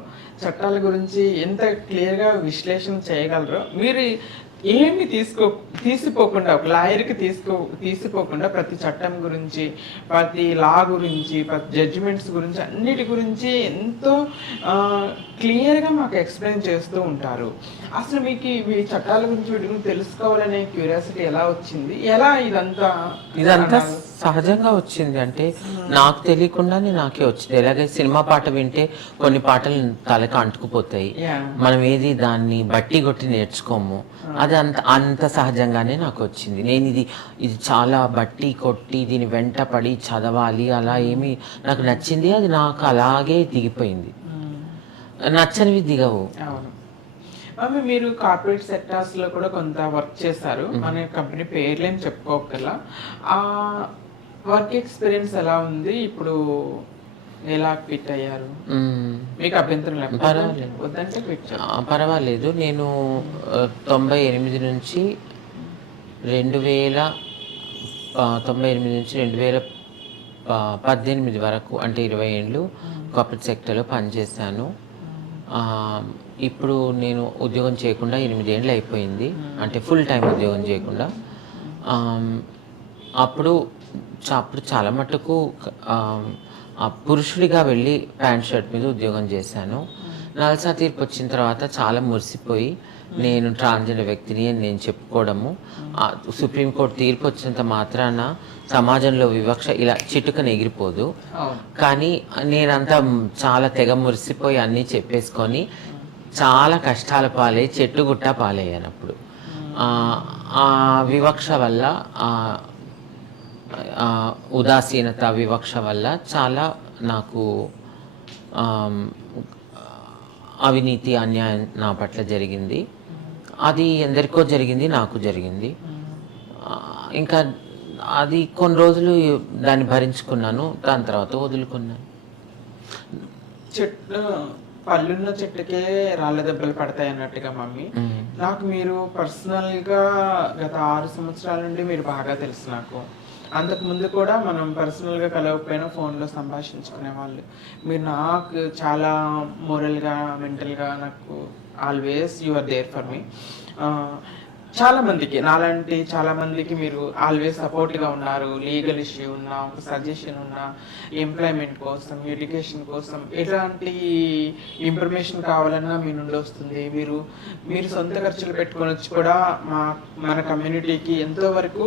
చట్టాల గురించి ఎంత క్లియర్గా విశ్లేషణ చేయగలరో, మీరు ఏమి తీసిపోకుండా, ఒక లాయర్కి తీసిపోకుండా ప్రతి చట్టం గురించి, ప్రతి లా గురించి, ప్రతి జడ్జిమెంట్స్ గురించి, అన్నిటి గురించి ఎంతో క్లియర్గా మాకు ఎక్స్ప్లెయిన్ చేస్తూ ఉంటారు. అసలు మీకు ఈ చట్టాల గురించి వీటి గురించి తెలుసుకోవాలనే క్యూరియాసిటీ ఎలా వచ్చింది? ఎలా ఇదంతా సహజంగా వచ్చింది అంటే నాకు తెలియకుండానే నాకే వచ్చింది. ఎలాగే సినిమా పాట వింటే కొన్ని పాటలు తలకి అంటుకుపోతాయి, మనం ఏది దాన్ని బట్టి కొట్టి నేర్చుకోము. అది అంత సహజంగానే నాకు వచ్చింది. నేను ఇది చాలా బట్టి కొట్టి దీని వెంట పడి చదవాలి అలా ఏమి నాకు నచ్చింది, అది నాకు అలాగే దిగిపోయింది. నచ్చనివి దిగవు. మీరు కార్పొరేట్ సెక్టార్స్ లో కూడా కొంత వర్క్ చేశారు. మన కంపెనీ పేర్లేం చెప్పుకోగల, ఆ వర్క్ ఎక్స్పీరియన్స్ ఎలా ఉంది? ఇప్పుడు ఎలా ఫిట్ అయ్యారు? మీకు అభ్యంతరం పర్వాలేదు. నేను 98 నుంచి 2018 వరకు, అంటే 20 ఏళ్ళు కార్పొరేట్ సెక్టర్లో పనిచేశాను. ఇప్పుడు నేను ఉద్యోగం చేయకుండా 8 ఏళ్ళు అయిపోయింది, అంటే ఫుల్ టైం ఉద్యోగం చేయకుండా. అప్పుడు అప్పుడు చాలా మటుకు ఆ పురుషుడిగా వెళ్ళి ప్యాంట్ షర్ట్ మీద ఉద్యోగం చేశాను. నల్సా తీర్పు వచ్చిన తర్వాత చాలా మురిసిపోయి నేను ట్రాన్స్జెండర్ వ్యక్తిని అని నేను చెప్పుకోవడము, సుప్రీంకోర్టు తీర్పు వచ్చినంత మాత్రాన సమాజంలో వివక్ష ఇలా చిటుకన ఎగిరిపోదు. కానీ నేనంతా చాలా తెగ మురిసిపోయి అన్నీ చెప్పేసుకొని చాలా కష్టాల పాలై చెట్టుగుట్ట పాలయ్యాను. అప్పుడు ఆ వివక్ష వల్ల, ఉదాసీనత వివక్ష వల్ల చాలా నాకు అవినీతి అన్యాయం నా పట్ల జరిగింది. అది ఎందరికో జరిగింది, నాకు జరిగింది. ఇంకా అది కొన్ని రోజులు దాన్ని భరించుకున్నాను, దాని తర్వాత వదులుకున్నాను. చెట్టు పళ్ళున్న చెట్టుకే రాళ్ళ దెబ్బలు పడతాయి అన్నట్టుగా మమ్మీ, నాకు మీరు పర్సనల్గా గత 6 సంవత్సరాల నుండి మీరు బాగా తెలుసు. నాకు అంతకు ముందు కూడా మనం పర్సనల్గా కలవకపోయినా ఫోన్లో సంభాషించుకునే వాళ్ళు. మీరు నాకు చాలా మోరల్గా, మెంటల్గా నాకు always you are there for me. చాలా మందికి, నాలాంటి చాలా మందికి మీరు ఆల్వేస్ సపోర్ట్గా ఉన్నారు. లీగల్ ఇష్యూ ఉన్నా, ఒక సజెషన్ ఉన్నా, ఎంప్లాయ్మెంట్ కోసం, ఎడ్యుకేషన్ కోసం, ఎలాంటి ఇన్ఫర్మేషన్ కావాలన్నా మీ నుండి వస్తుంది. మీరు సొంత ఖర్చులు పెట్టుకొని వచ్చి కూడా మన కమ్యూనిటీకి ఎంతో వరకు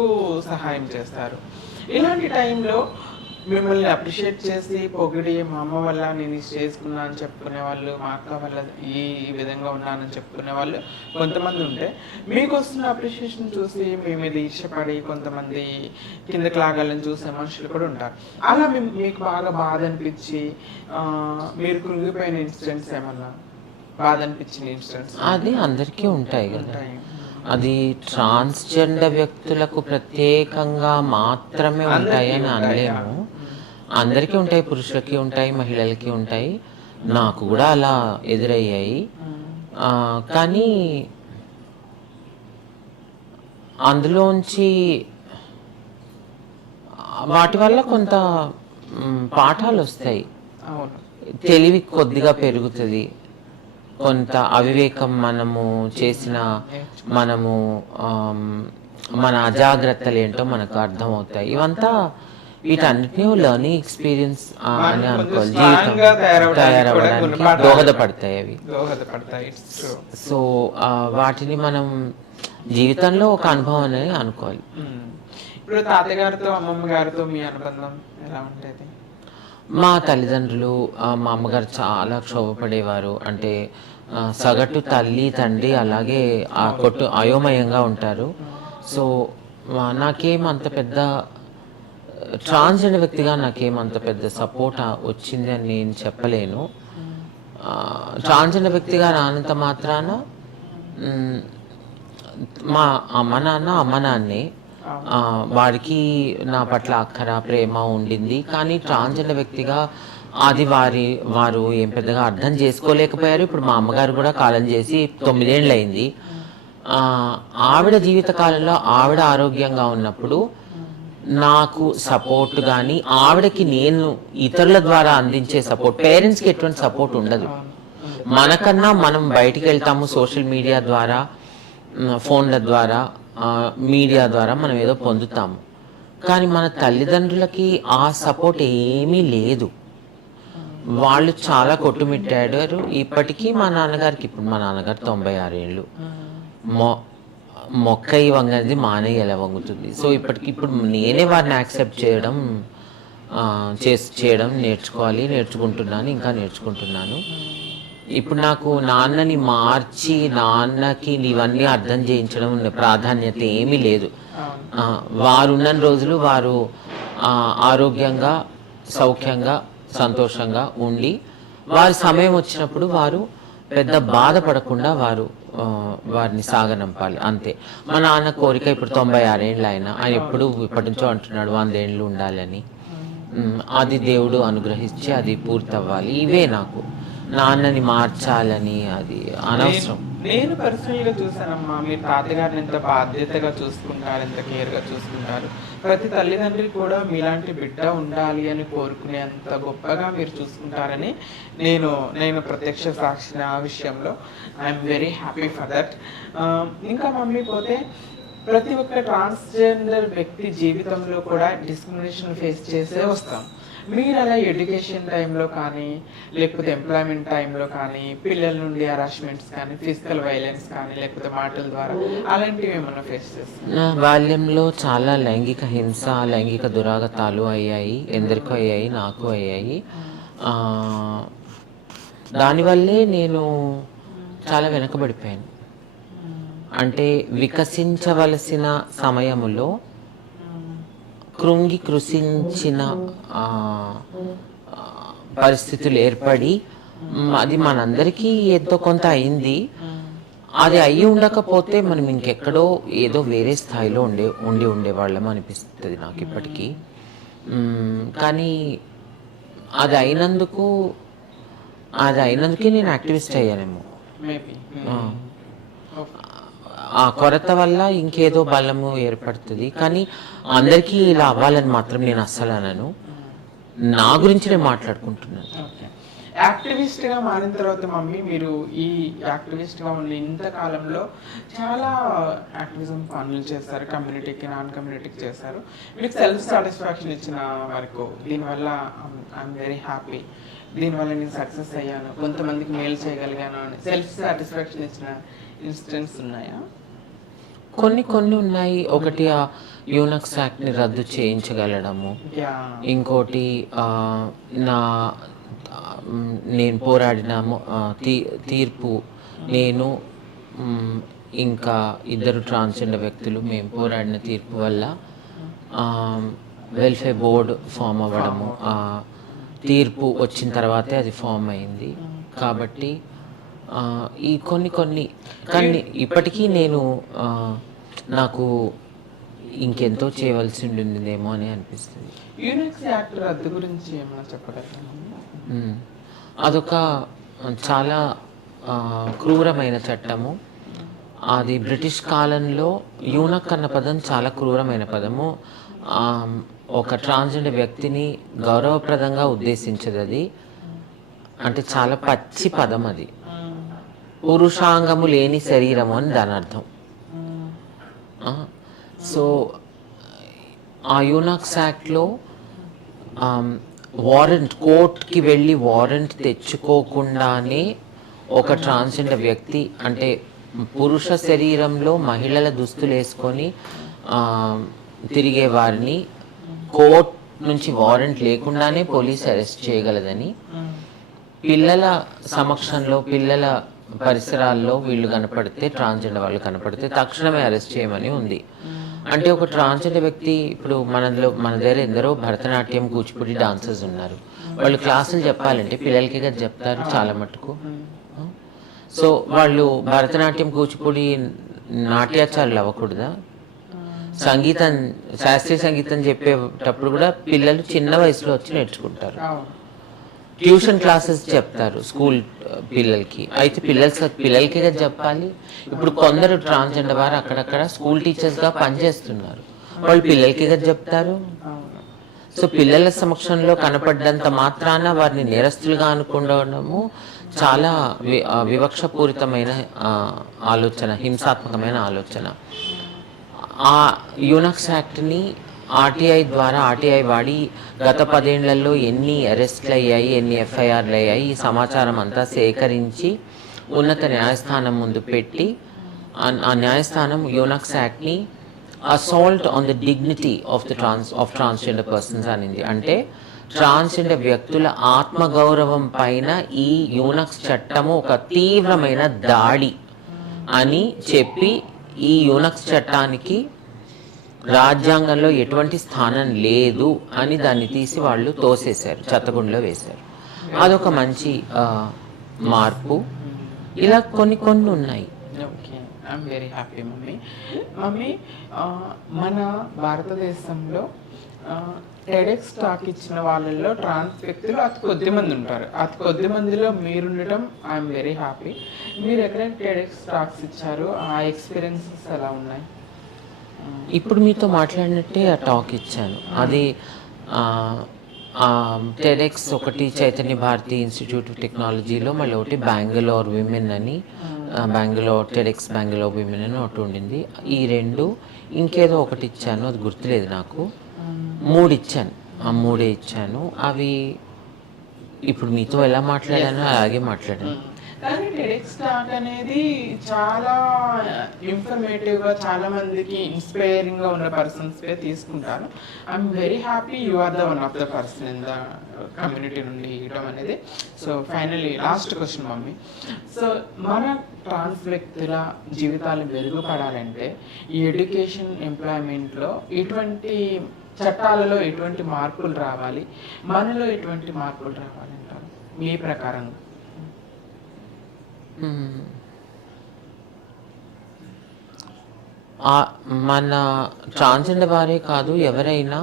సహాయం చేస్తారు. ఇలాంటి టైంలో మిమ్మల్ని అప్రిషియేట్ చేసి పొగిడి, మా అమ్మ వల్ల నేను ఇది చేసుకున్నా అని చెప్పుకునే వాళ్ళు, మా అక్క వల్ల ఈ విధంగా ఉన్నానని చెప్పుకునే వాళ్ళు కొంతమంది ఉంటే, మీకు వస్తున్న అప్రిషియేషన్ చూసి మీ మీద ఈర్షపడి కొంతమంది కిందకి లాగాలని చూసే మనుషులు కూడా ఉంటారు. అలా మీకు బాగా బాధ అనిపించి మీరు కృంగిపోయిన ఇన్సిడెంట్స్ ఏమన్నా, బాధ అనిపించిన ఇన్సిడెంట్స్? అది అందరికీ ఉంటాయి కదా. అది ట్రాన్స్జెండర్ వ్యక్తులకు ప్రత్యేకంగా మాత్రమే ఉంటాయని అనలేము. అందరికీ ఉంటాయి, పురుషులకి ఉంటాయి, మహిళలకి ఉంటాయి. నాకు కూడా అలా ఎదురయ్యాయి. కానీ అందులోంచి వాటి వల్ల కొంత పాఠాలు వస్తాయి, తెలివి కొద్దిగా పెరుగుతుంది, కొంత అవివేకం మన అజాగ్రత్తలు ఏంటో మనకు అర్థమవుతాయి. ఇవంతా వీటన్నిటినీ లెర్నింగ్ ఎక్స్పీరియన్స్ అని అనుకోవాలి. జీవితం తయారవడానికి దోహదపడతాయి అవి. సో వాటిని మనం జీవితంలో ఒక అనుభవం అనేది అనుకోవాలి. ఇప్పుడు తాతగారితో, అమ్మమ్మ గారితో మీ అనుబంధం ఎలా ఉండేది? మా తల్లిదండ్రులు, మా అమ్మగారు చాలా క్షోభపడేవారు. అంటే సగటు తల్లి తండ్రి అలాగే ఆ కొట్టు అయోమయంగా ఉంటారు. సో నాకేమంత పెద్ద ట్రాన్స్జెండర్ వ్యక్తిగా నాకేమంత పెద్ద సపోర్ట్ వచ్చింది అని నేను చెప్పలేను. ట్రాన్స్జెండర్ వ్యక్తిగా రానంత మాత్రాన మా అమ్మ నాన్నే వారికి నా పట్ల అక్కర ప్రేమ ఉండింది. కానీ ట్రాన్స్జెండర్ వ్యక్తిగా అది వారు ఏం పెద్దగా అర్థం చేసుకోలేకపోయారు. ఇప్పుడు మా అమ్మగారు కూడా కాలం చేసి 9 ఏళ్ళు అయింది. ఆవిడ జీవిత కాలంలో ఆవిడ ఆరోగ్యంగా ఉన్నప్పుడు నాకు సపోర్ట్ కానీ, ఆవిడకి నేను ఇతరుల ద్వారా అందించే సపోర్ట్, పేరెంట్స్కి ఎటువంటి సపోర్ట్ ఉండదు. మనకన్నా మనం బయటికి వెళ్తాము సోషల్ మీడియా ద్వారా, ఫోన్ల ద్వారా, మీడియా ద్వారా మనం ఏదో పొందుతాము. కానీ మన తల్లిదండ్రులకి ఆ సపోర్ట్ ఏమీ లేదు. వాళ్ళు చాలా కొట్టుమిట్టాడారు. ఇప్పటికీ మా నాన్నగారికి, ఇప్పుడు మా నాన్నగారు 96 ఏళ్ళు, మొక్కయి వంగది మానయ్య ఎలా వంగుతుంది. సో ఇప్పుడు నేనే వారిని యాక్సెప్ట్ చేయడం నేర్చుకుంటున్నాను, ఇంకా నేర్చుకుంటున్నాను. ఇప్పుడు నాకు నాన్నని మార్చి నాన్నకి ఇవన్నీ అర్థం చేయించడం ప్రాధాన్యత ఏమీ లేదు. వారున్న రోజులు వారు ఆరోగ్యంగా, సౌఖ్యంగా, సంతోషంగా ఉండి, వారి సమయం వచ్చినప్పుడు వారు పెద్ద బాధపడకుండా వారిని సాగనంపాలి, అంతే. మా నాన్న కోరిక ఇప్పుడు 96 ఏళ్ళు ఆయన ఎప్పుడు ఇప్పటి నుంచో అంటున్నాడు 100 ఏళ్ళు ఉండాలని. అది దేవుడు అనుగ్రహించి అది పూర్తవ్వాలి. ఇవే నాకు నాన్నని మార్చాలని అది అనవసరం. నేను పర్సనల్గా చూసానమ్మా, మీరు తాతగారిని ఎంత బాధ్యతగా చూసుకుంటారు, ఎంత కేర్గా చూసుకుంటారు. ప్రతి తల్లిదండ్రులు కూడా మీలాంటి బిడ్డ ఉండాలి అని కోరుకునేంత గొప్పగా మీరు చూసుకుంటారని నేను ప్రత్యక్ష సాక్షిని ఆ విషయంలో. I'm very happy for that. ఇంకా మమ్మీ పోతే ప్రతి ఒక్క ట్రాన్స్జెండర్ వ్యక్తి జీవితంలో కూడా డిస్క్రిమినేషన్ ఫేస్ చేసే వస్తాం. మీరు అలా ఎడ్యుకేషన్ టైంలో కానీ లేకపోతే ఎంప్లాయ్మెంట్ టైంలో కానీ పిల్లల నుండి హరాస్మెంట్స్ కానీ ఫిజికల్ వైలెన్స్ కానీ లేకపోతే మాటల ద్వారా అలాంటివి ఏమైనా ఫేస్ చేస్తాం? నా బాల్యంలో చాలా లైంగిక హింస, లైంగిక దురాగతాలు అయ్యాయి. ఎందరికో అయ్యాయి, నాకు అయ్యాయి. దానివల్లే నేను చాలా వెనకబడిపోయాను. అంటే వికసించవలసిన సమయములో కృంగి కృషించిన పరిస్థితులు ఏర్పడి అది మనందరికీ ఎంతో కొంత అయింది. అది అయ్యి ఉండకపోతే మనం ఇంకెక్కడో ఏదో వేరే స్థాయిలో ఉండేవాళ్ళం అనిపిస్తుంది నాకు ఇప్పటికీ. కానీ అది అయినందుకే నేను యాక్టివిస్ట్ అయ్యానేమో. ఆ కొరత వల్ల ఇంకేదో బలము ఏర్పడుతుంది. కానీ అందరికీ ఇలా అవ్వాలని మాత్రం నేను అస్సలు అనను. నా గురించి నేను మాట్లాడుకుంటున్నాను. యాక్టివిస్ట్గా మారిన తర్వాత మమ్మీ మీరు ఈ యాక్టివిస్ట్గా ఉన్న ఇంతకాలంలో చాలా యాక్టివిజం పనులు చేస్తారు, కమ్యూనిటీకి నాన్ కమ్యూనిటీకి చేస్తారు. మీకు సెల్ఫ్ సాటిస్ఫాక్షన్ ఇచ్చిన వరకు దీనివల్ల ఐఎమ్ వెరీ హ్యాపీ, దీనివల్ల నేను సక్సెస్ అయ్యాను, కొంతమందికి మేలు చేయగలిగాను అని సెల్ఫ్ సాటిస్ఫాక్షన్ ఇచ్చిన ఇన్సిడెంట్స్ ఉన్నాయా? కొన్ని ఉన్నాయి. ఒకటి ఆ యూనక్స్ యాక్ట్ని రద్దు చేయించగలడము. ఇంకోటి నేను పోరాడిన తీర్పు, నేను ఇంకా ఇద్దరు ట్రాన్స్జెండర్ వ్యక్తులు మేము పోరాడిన తీర్పు వల్ల వెల్ఫేర్ బోర్డు ఫామ్ అవ్వడము, తీర్పు వచ్చిన తర్వాతే అది ఫామ్ అయింది. కాబట్టి ఈ కొన్ని కానీ ఇప్పటికీ నేను నాకు ఇంకెంతో చేయవలసి ఉండిందేమో అని అనిపిస్తుంది. యూనిక్స్ యాక్ట్ రద్దు గురించి ఏమైనా చెప్పగలరా? అదొక చాలా క్రూరమైన చట్టము. అది బ్రిటిష్ కాలంలో యూనక్ అన్న పదం చాలా క్రూరమైన పదము. ఒక ట్రాన్స్జెండర్ వ్యక్తిని గౌరవప్రదంగా ఉద్దేశించదు అది. అంటే చాలా పచ్చి పదం అది. పురుషాంగము లేని శరీరము అని దాని అర్థం. సో ఆ యూనక్స్ యాక్ట్లో వారెంట్, కోర్టుకి వెళ్ళి వారెంట్ తెచ్చుకోకుండానే ఒక ట్రాన్స్జెండర్ వ్యక్తి, అంటే పురుష శరీరంలో మహిళల దుస్తులు వేసుకొని తిరిగే వారిని కోర్ట్ నుంచి వారెంట్ లేకుండానే పోలీస్ అరెస్ట్ చేయగలదని, పిల్లల సమక్షంలో పిల్లల పరిసరాల్లో వీళ్ళు కనపడితే, ట్రాన్స్జెండర్ వాళ్ళు కనపడితే తక్షణమే అరెస్ట్ చేయమని ఉంది. అంటే ఒక ట్రాన్స్జెండర్ వ్యక్తి, ఇప్పుడు మన దగ్గర ఎందరో భరతనాట్యం, కూచిపూడి డాన్సర్స్ ఉన్నారు. వాళ్ళు క్లాసులు చెప్పాలంటే పిల్లలకి కదా చెప్తారు చాలా మటుకు. సో వాళ్ళు భరతనాట్యం, కూచిపూడి నాట్యాచారులు అవ్వకూడదా? శాస్త్రీయ సంగీతం చెప్పేటప్పుడు కూడా పిల్లలు చిన్న వయసులో వచ్చి నేర్చుకుంటారు. ట్యూషన్ క్లాసెస్ చెప్తారు స్కూల్ పిల్లలకి. అయితే పిల్లలకి కదా చెప్పాలి. ఇప్పుడు కొందరు ట్రాన్స్జెండర్ వారు అక్కడక్కడ స్కూల్ టీచర్స్గా పనిచేస్తున్నారు. వాళ్ళు పిల్లలకి కదా చెప్తారు. సో పిల్లల సమక్షంలో కనపడ్డంత మాత్రాన వారిని నేరస్తులుగా అనుకోవడము చాలా వివక్షపూరితమైన ఆలోచన, హింసాత్మకమైన ఆలోచన. ఆ యూనక్స్ యాక్ట్ని ఆర్టీఐ వాడి గత 10 ఏళ్లలో ఎన్ని అరెస్ట్లు అయ్యాయి, ఎన్ని ఎఫ్ఐఆర్లు అయ్యాయి, ఈ సమాచారం అంతా సేకరించి ఉన్నత న్యాయస్థానం ముందు పెట్టి, ఆ న్యాయస్థానం యూనక్స్ యాక్ట్ని assault on the dignity of transgender persons అనింది. అంటే ట్రాన్స్జెండర్ వ్యక్తుల ఆత్మగౌరవం పైన ఈ యూనక్స్ చట్టము ఒక తీవ్రమైన దాడి అని చెప్పి, ఈ యూనక్స్ చట్టానికి రాజ్యాంగంలో ఎటువంటి స్థానం లేదు అని దాన్ని తీసి వాళ్ళు తోసేశారు, చెత్తగుండలో వేశారు. అదొక మంచి మార్పు. ఇలా కొన్ని ఉన్నాయి. Okay, I'm very happy mummy. మన భారతదేశంలో టెడెక్స్ టాక్ ఇచ్చిన వాళ్ళల్లో ట్రాన్స్ వ్యక్తులు అతి కొద్ది మంది ఉంటారు. అతి కొద్ది మందిలో మీరుండటం ఐఎమ్ వెరీ హ్యాపీ. మీరు ఎక్కడైనా టెడెక్స్ టాక్స్ ఇచ్చారు, ఆ ఎక్స్పీరియన్సెస్ ఎలా ఉన్నాయి? ఇప్పుడు మీతో మాట్లాడినట్టే ఆ టాక్ ఇచ్చాను. అది టెడెక్స్ ఒకటి చైతన్య భారతి ఇన్స్టిట్యూట్ ఆఫ్ టెక్నాలజీలో, మళ్ళీ ఒకటి బెంగళూరు విమెన్ అని బెంగళూరు టెడెక్స్ బెంగళూరు విమెన్ అని ఒకటి ఉండింది. ఈ 2 ఇంకేదో ఒకటి ఇచ్చాను, అది గుర్తులేదు నాకు. 3 ఇచ్చాను, ఆ 3 ఇచ్చాను. అవి ఇప్పుడు మీతో ఎలా మాట్లాడానో అలాగే మాట్లాడాను. కానీ టెడెక్స్ టాక్ అనేది చాలా ఇన్ఫర్మేటివ్గా, చాలా మందికి ఇన్స్పైరింగ్గా ఉన్న పర్సన్స్గా తీసుకుంటారు. I'm very happy you are the one of the person in the community నుండి ఇవ్వడం అనేది. So finally last question mummy. So మన ట్రాన్స్ వ్యక్తుల జీవితాలు మెరుగుపడాలంటే ఈ ఎడ్యుకేషన్ ఎంప్లాయ్మెంట్లో ఎటువంటి చట్టాలలో ఎటువంటి మార్పులు రావాలి, మనలో ఎటువంటి మార్పులు రావాలంటారు మీ ప్రకారం? మన ట్రాన్స్జెండర్ వారే కాదు, ఎవరైనా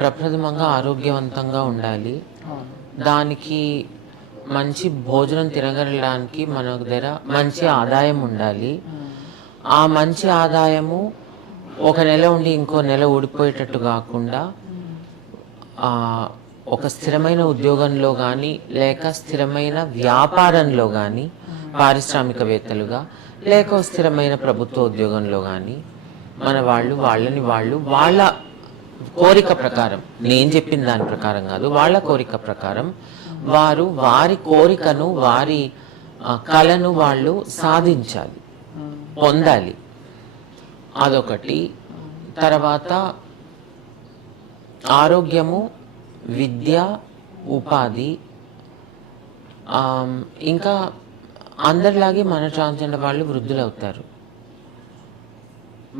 ప్రప్రథమంగా ఆరోగ్యవంతంగా ఉండాలి. దానికి మంచి భోజనం తినగలడానికి మన దగ్గర మంచి ఆదాయం ఉండాలి. ఆ మంచి ఆదాయము ఒక నెల ఉండి ఇంకో నెల ఊడిపోయేటట్టు కాకుండా ఒక స్థిరమైన ఉద్యోగంలో కానీ, లేక స్థిరమైన వ్యాపారంలో కానీ, పారిశ్రామికవేత్తలుగా, లేక స్థిరమైన ప్రభుత్వ ఉద్యోగంలో కానీ మన వాళ్ళ కోరిక ప్రకారం, నేను చెప్పిన దాని ప్రకారం కాదు, వాళ్ళ కోరిక ప్రకారం వారి కోరికను, వారి కళను వాళ్ళు సాధించాలి, పొందాలి. అదొకటి. తర్వాత ఆరోగ్యము, విద్య, ఉపాధి. ఇంకా అందరిలాగే మన ట్రాన్స్జెండర్ వాళ్ళు వృద్ధులు అవుతారు.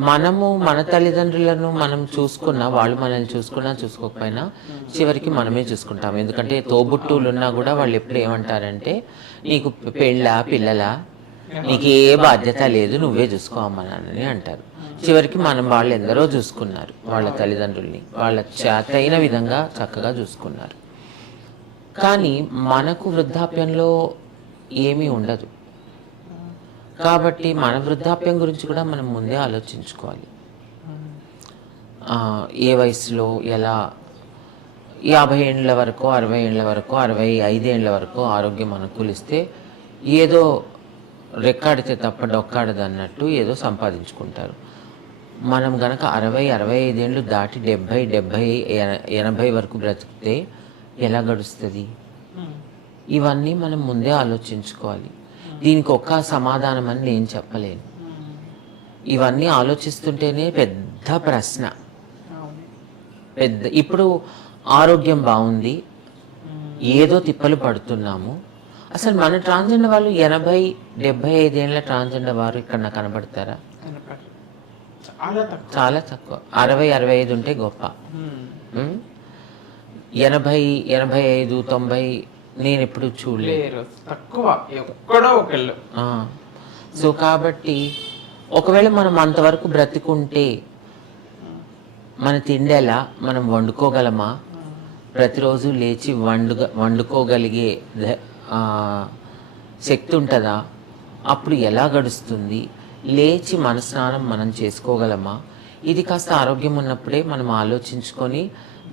మనము మన తల్లిదండ్రులను మనం చూసుకున్నా, వాళ్ళు మనల్ని చూసుకున్నా చూసుకోకపోయినా చివరికి మనమే చూసుకుంటాం. ఎందుకంటే తోబుట్టువులు ఉన్నా కూడా వాళ్ళు ఎప్పుడు ఏమంటారంటే, నీకు పెళ్ళా పిల్లలా, నీకు ఏ బాధ్యత లేదు, నువ్వే చూసుకోమని అంటారు. చివరికి వాళ్ళు ఎందరో చూసుకున్నారు, వాళ్ళ తల్లిదండ్రుల్ని వాళ్ళ చేతైన విధంగా చక్కగా చూసుకున్నారు. కానీ మనకు వృద్ధాప్యంలో ఏమీ ఉండదు. కాబట్టి మన వృద్ధాప్యం గురించి కూడా మనం ముందే ఆలోచించుకోవాలి. ఏ వయసులో ఎలా, 50 ఏళ్ళ వరకు, 60 ఏళ్ళ వరకు, 65 ఏళ్ళ వరకు ఆరోగ్యం అనుకూలిస్తే ఏదో రెక్కాడితే తప్ప డొక్కాడదు అన్నట్టు ఏదో సంపాదించుకుంటారు. మనం గనక 60-65 ఏళ్ళు దాటి 70-80 వరకు బ్రతికితే ఎలా గడుస్తుంది? ఇవన్నీ మనం ముందే ఆలోచించుకోవాలి. దీనికి ఒక్క సమాధానం అని నేను చెప్పలేను. ఇవన్నీ ఆలోచిస్తుంటేనే పెద్ద ప్రశ్న. ఇప్పుడు ఆరోగ్యం బాగుంది, ఏదో తిప్పలు పడుతున్నాము. అసలు మన ట్రాన్స్జెండర్ వాళ్ళు 80-75 ఏళ్ళ ట్రాన్స్జెండర్ వారు ఇక్కడ కనబడతారా? చాలా తక్కువ. 60-65 ఉంటే గొప్ప. 80-85-90 నేను ఎప్పుడు చూడలేదు. సో కాబట్టి ఒకవేళ మనం అంతవరకు బ్రతికుంటే మన తిండి ఎలా, మనం వండుకోగలమా? ప్రతిరోజు లేచి వండుకోగలిగే శక్తి ఉంటుందా? అప్పుడు ఎలా గడుస్తుంది? లేచి మన స్నానం మనం చేసుకోగలమా? ఇది కాస్త ఆరోగ్యం ఉన్నప్పుడే మనం ఆలోచించుకొని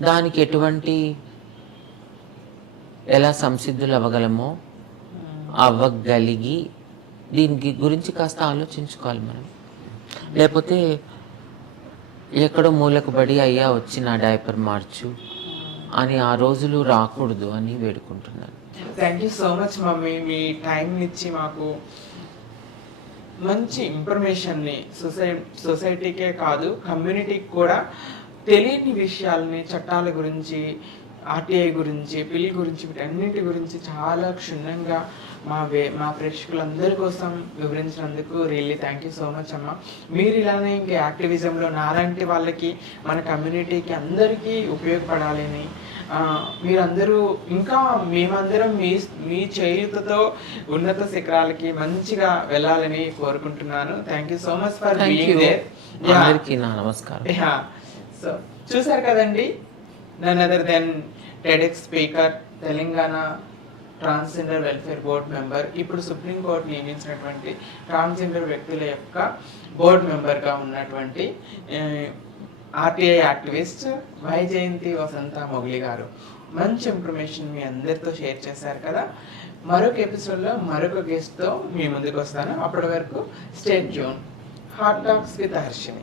దానికి ఎటువంటి ఎలా సంసిద్ధులు అవ్వగలమో అవ్వగలిగి దీనికి గురించి కాస్త ఆలోచించుకోవాలి మనం. లేకపోతే ఎక్కడో మూలకు పడి అయ్యా వచ్చి నా డైపర్ మార్చు అని ఆ రోజులు రాకూడదు అని వేడుకుంటున్నాను. Thank you so much mummy, me time ఇచ్చి మాకు మంచి ఇన్ఫర్మేషన్ని సొసైటీకే కాదు కమ్యూనిటీకి కూడా తెలియని విషయాలని, చట్టాల గురించి, ఆర్టీఐ గురించి, పిల్లి గురించి, వీటన్నిటి గురించి చాలా క్షుణ్ణంగా మా ప్రేక్షకులందరి కోసం వివరించినందుకు really thank you so much అమ్మ. మీరు ఇలానే ఇంకా యాక్టివిజంలో నాలాంటి వాళ్ళకి, మన కమ్యూనిటీకి అందరికీ ఉపయోగపడాలని, మీరందరూ ఇంకా మేమందరం మీ చేయుతతో ఉన్నత శిఖరాలకి మంచిగా వెళ్ళాలని కోరుకుంటున్నాను. Thank you so much for being there. నమస్కారం. సో చూసారు కదండి, none other than TEDx speaker, Telangana transgender welfare board member, ఇప్పుడు సుప్రీంకోర్టు నియమించినటువంటి ట్రాన్స్జెండర్ వ్యక్తుల యొక్క బోర్డ్ మెంబర్గా ఉన్నటువంటి ఆర్టీఐ యాక్టివిస్ట్ వైజయంతి వసంత మొగలి గారు. మంచి ఇన్ఫర్మేషన్ మీ అందరితో షేర్ చేశారు కదా. మరొక ఎపిసోడ్లో మరొక గెస్ట్తో మీ ముందుకు వస్తాను. అప్పటి వరకు stay tune. Hot talks with Harshini.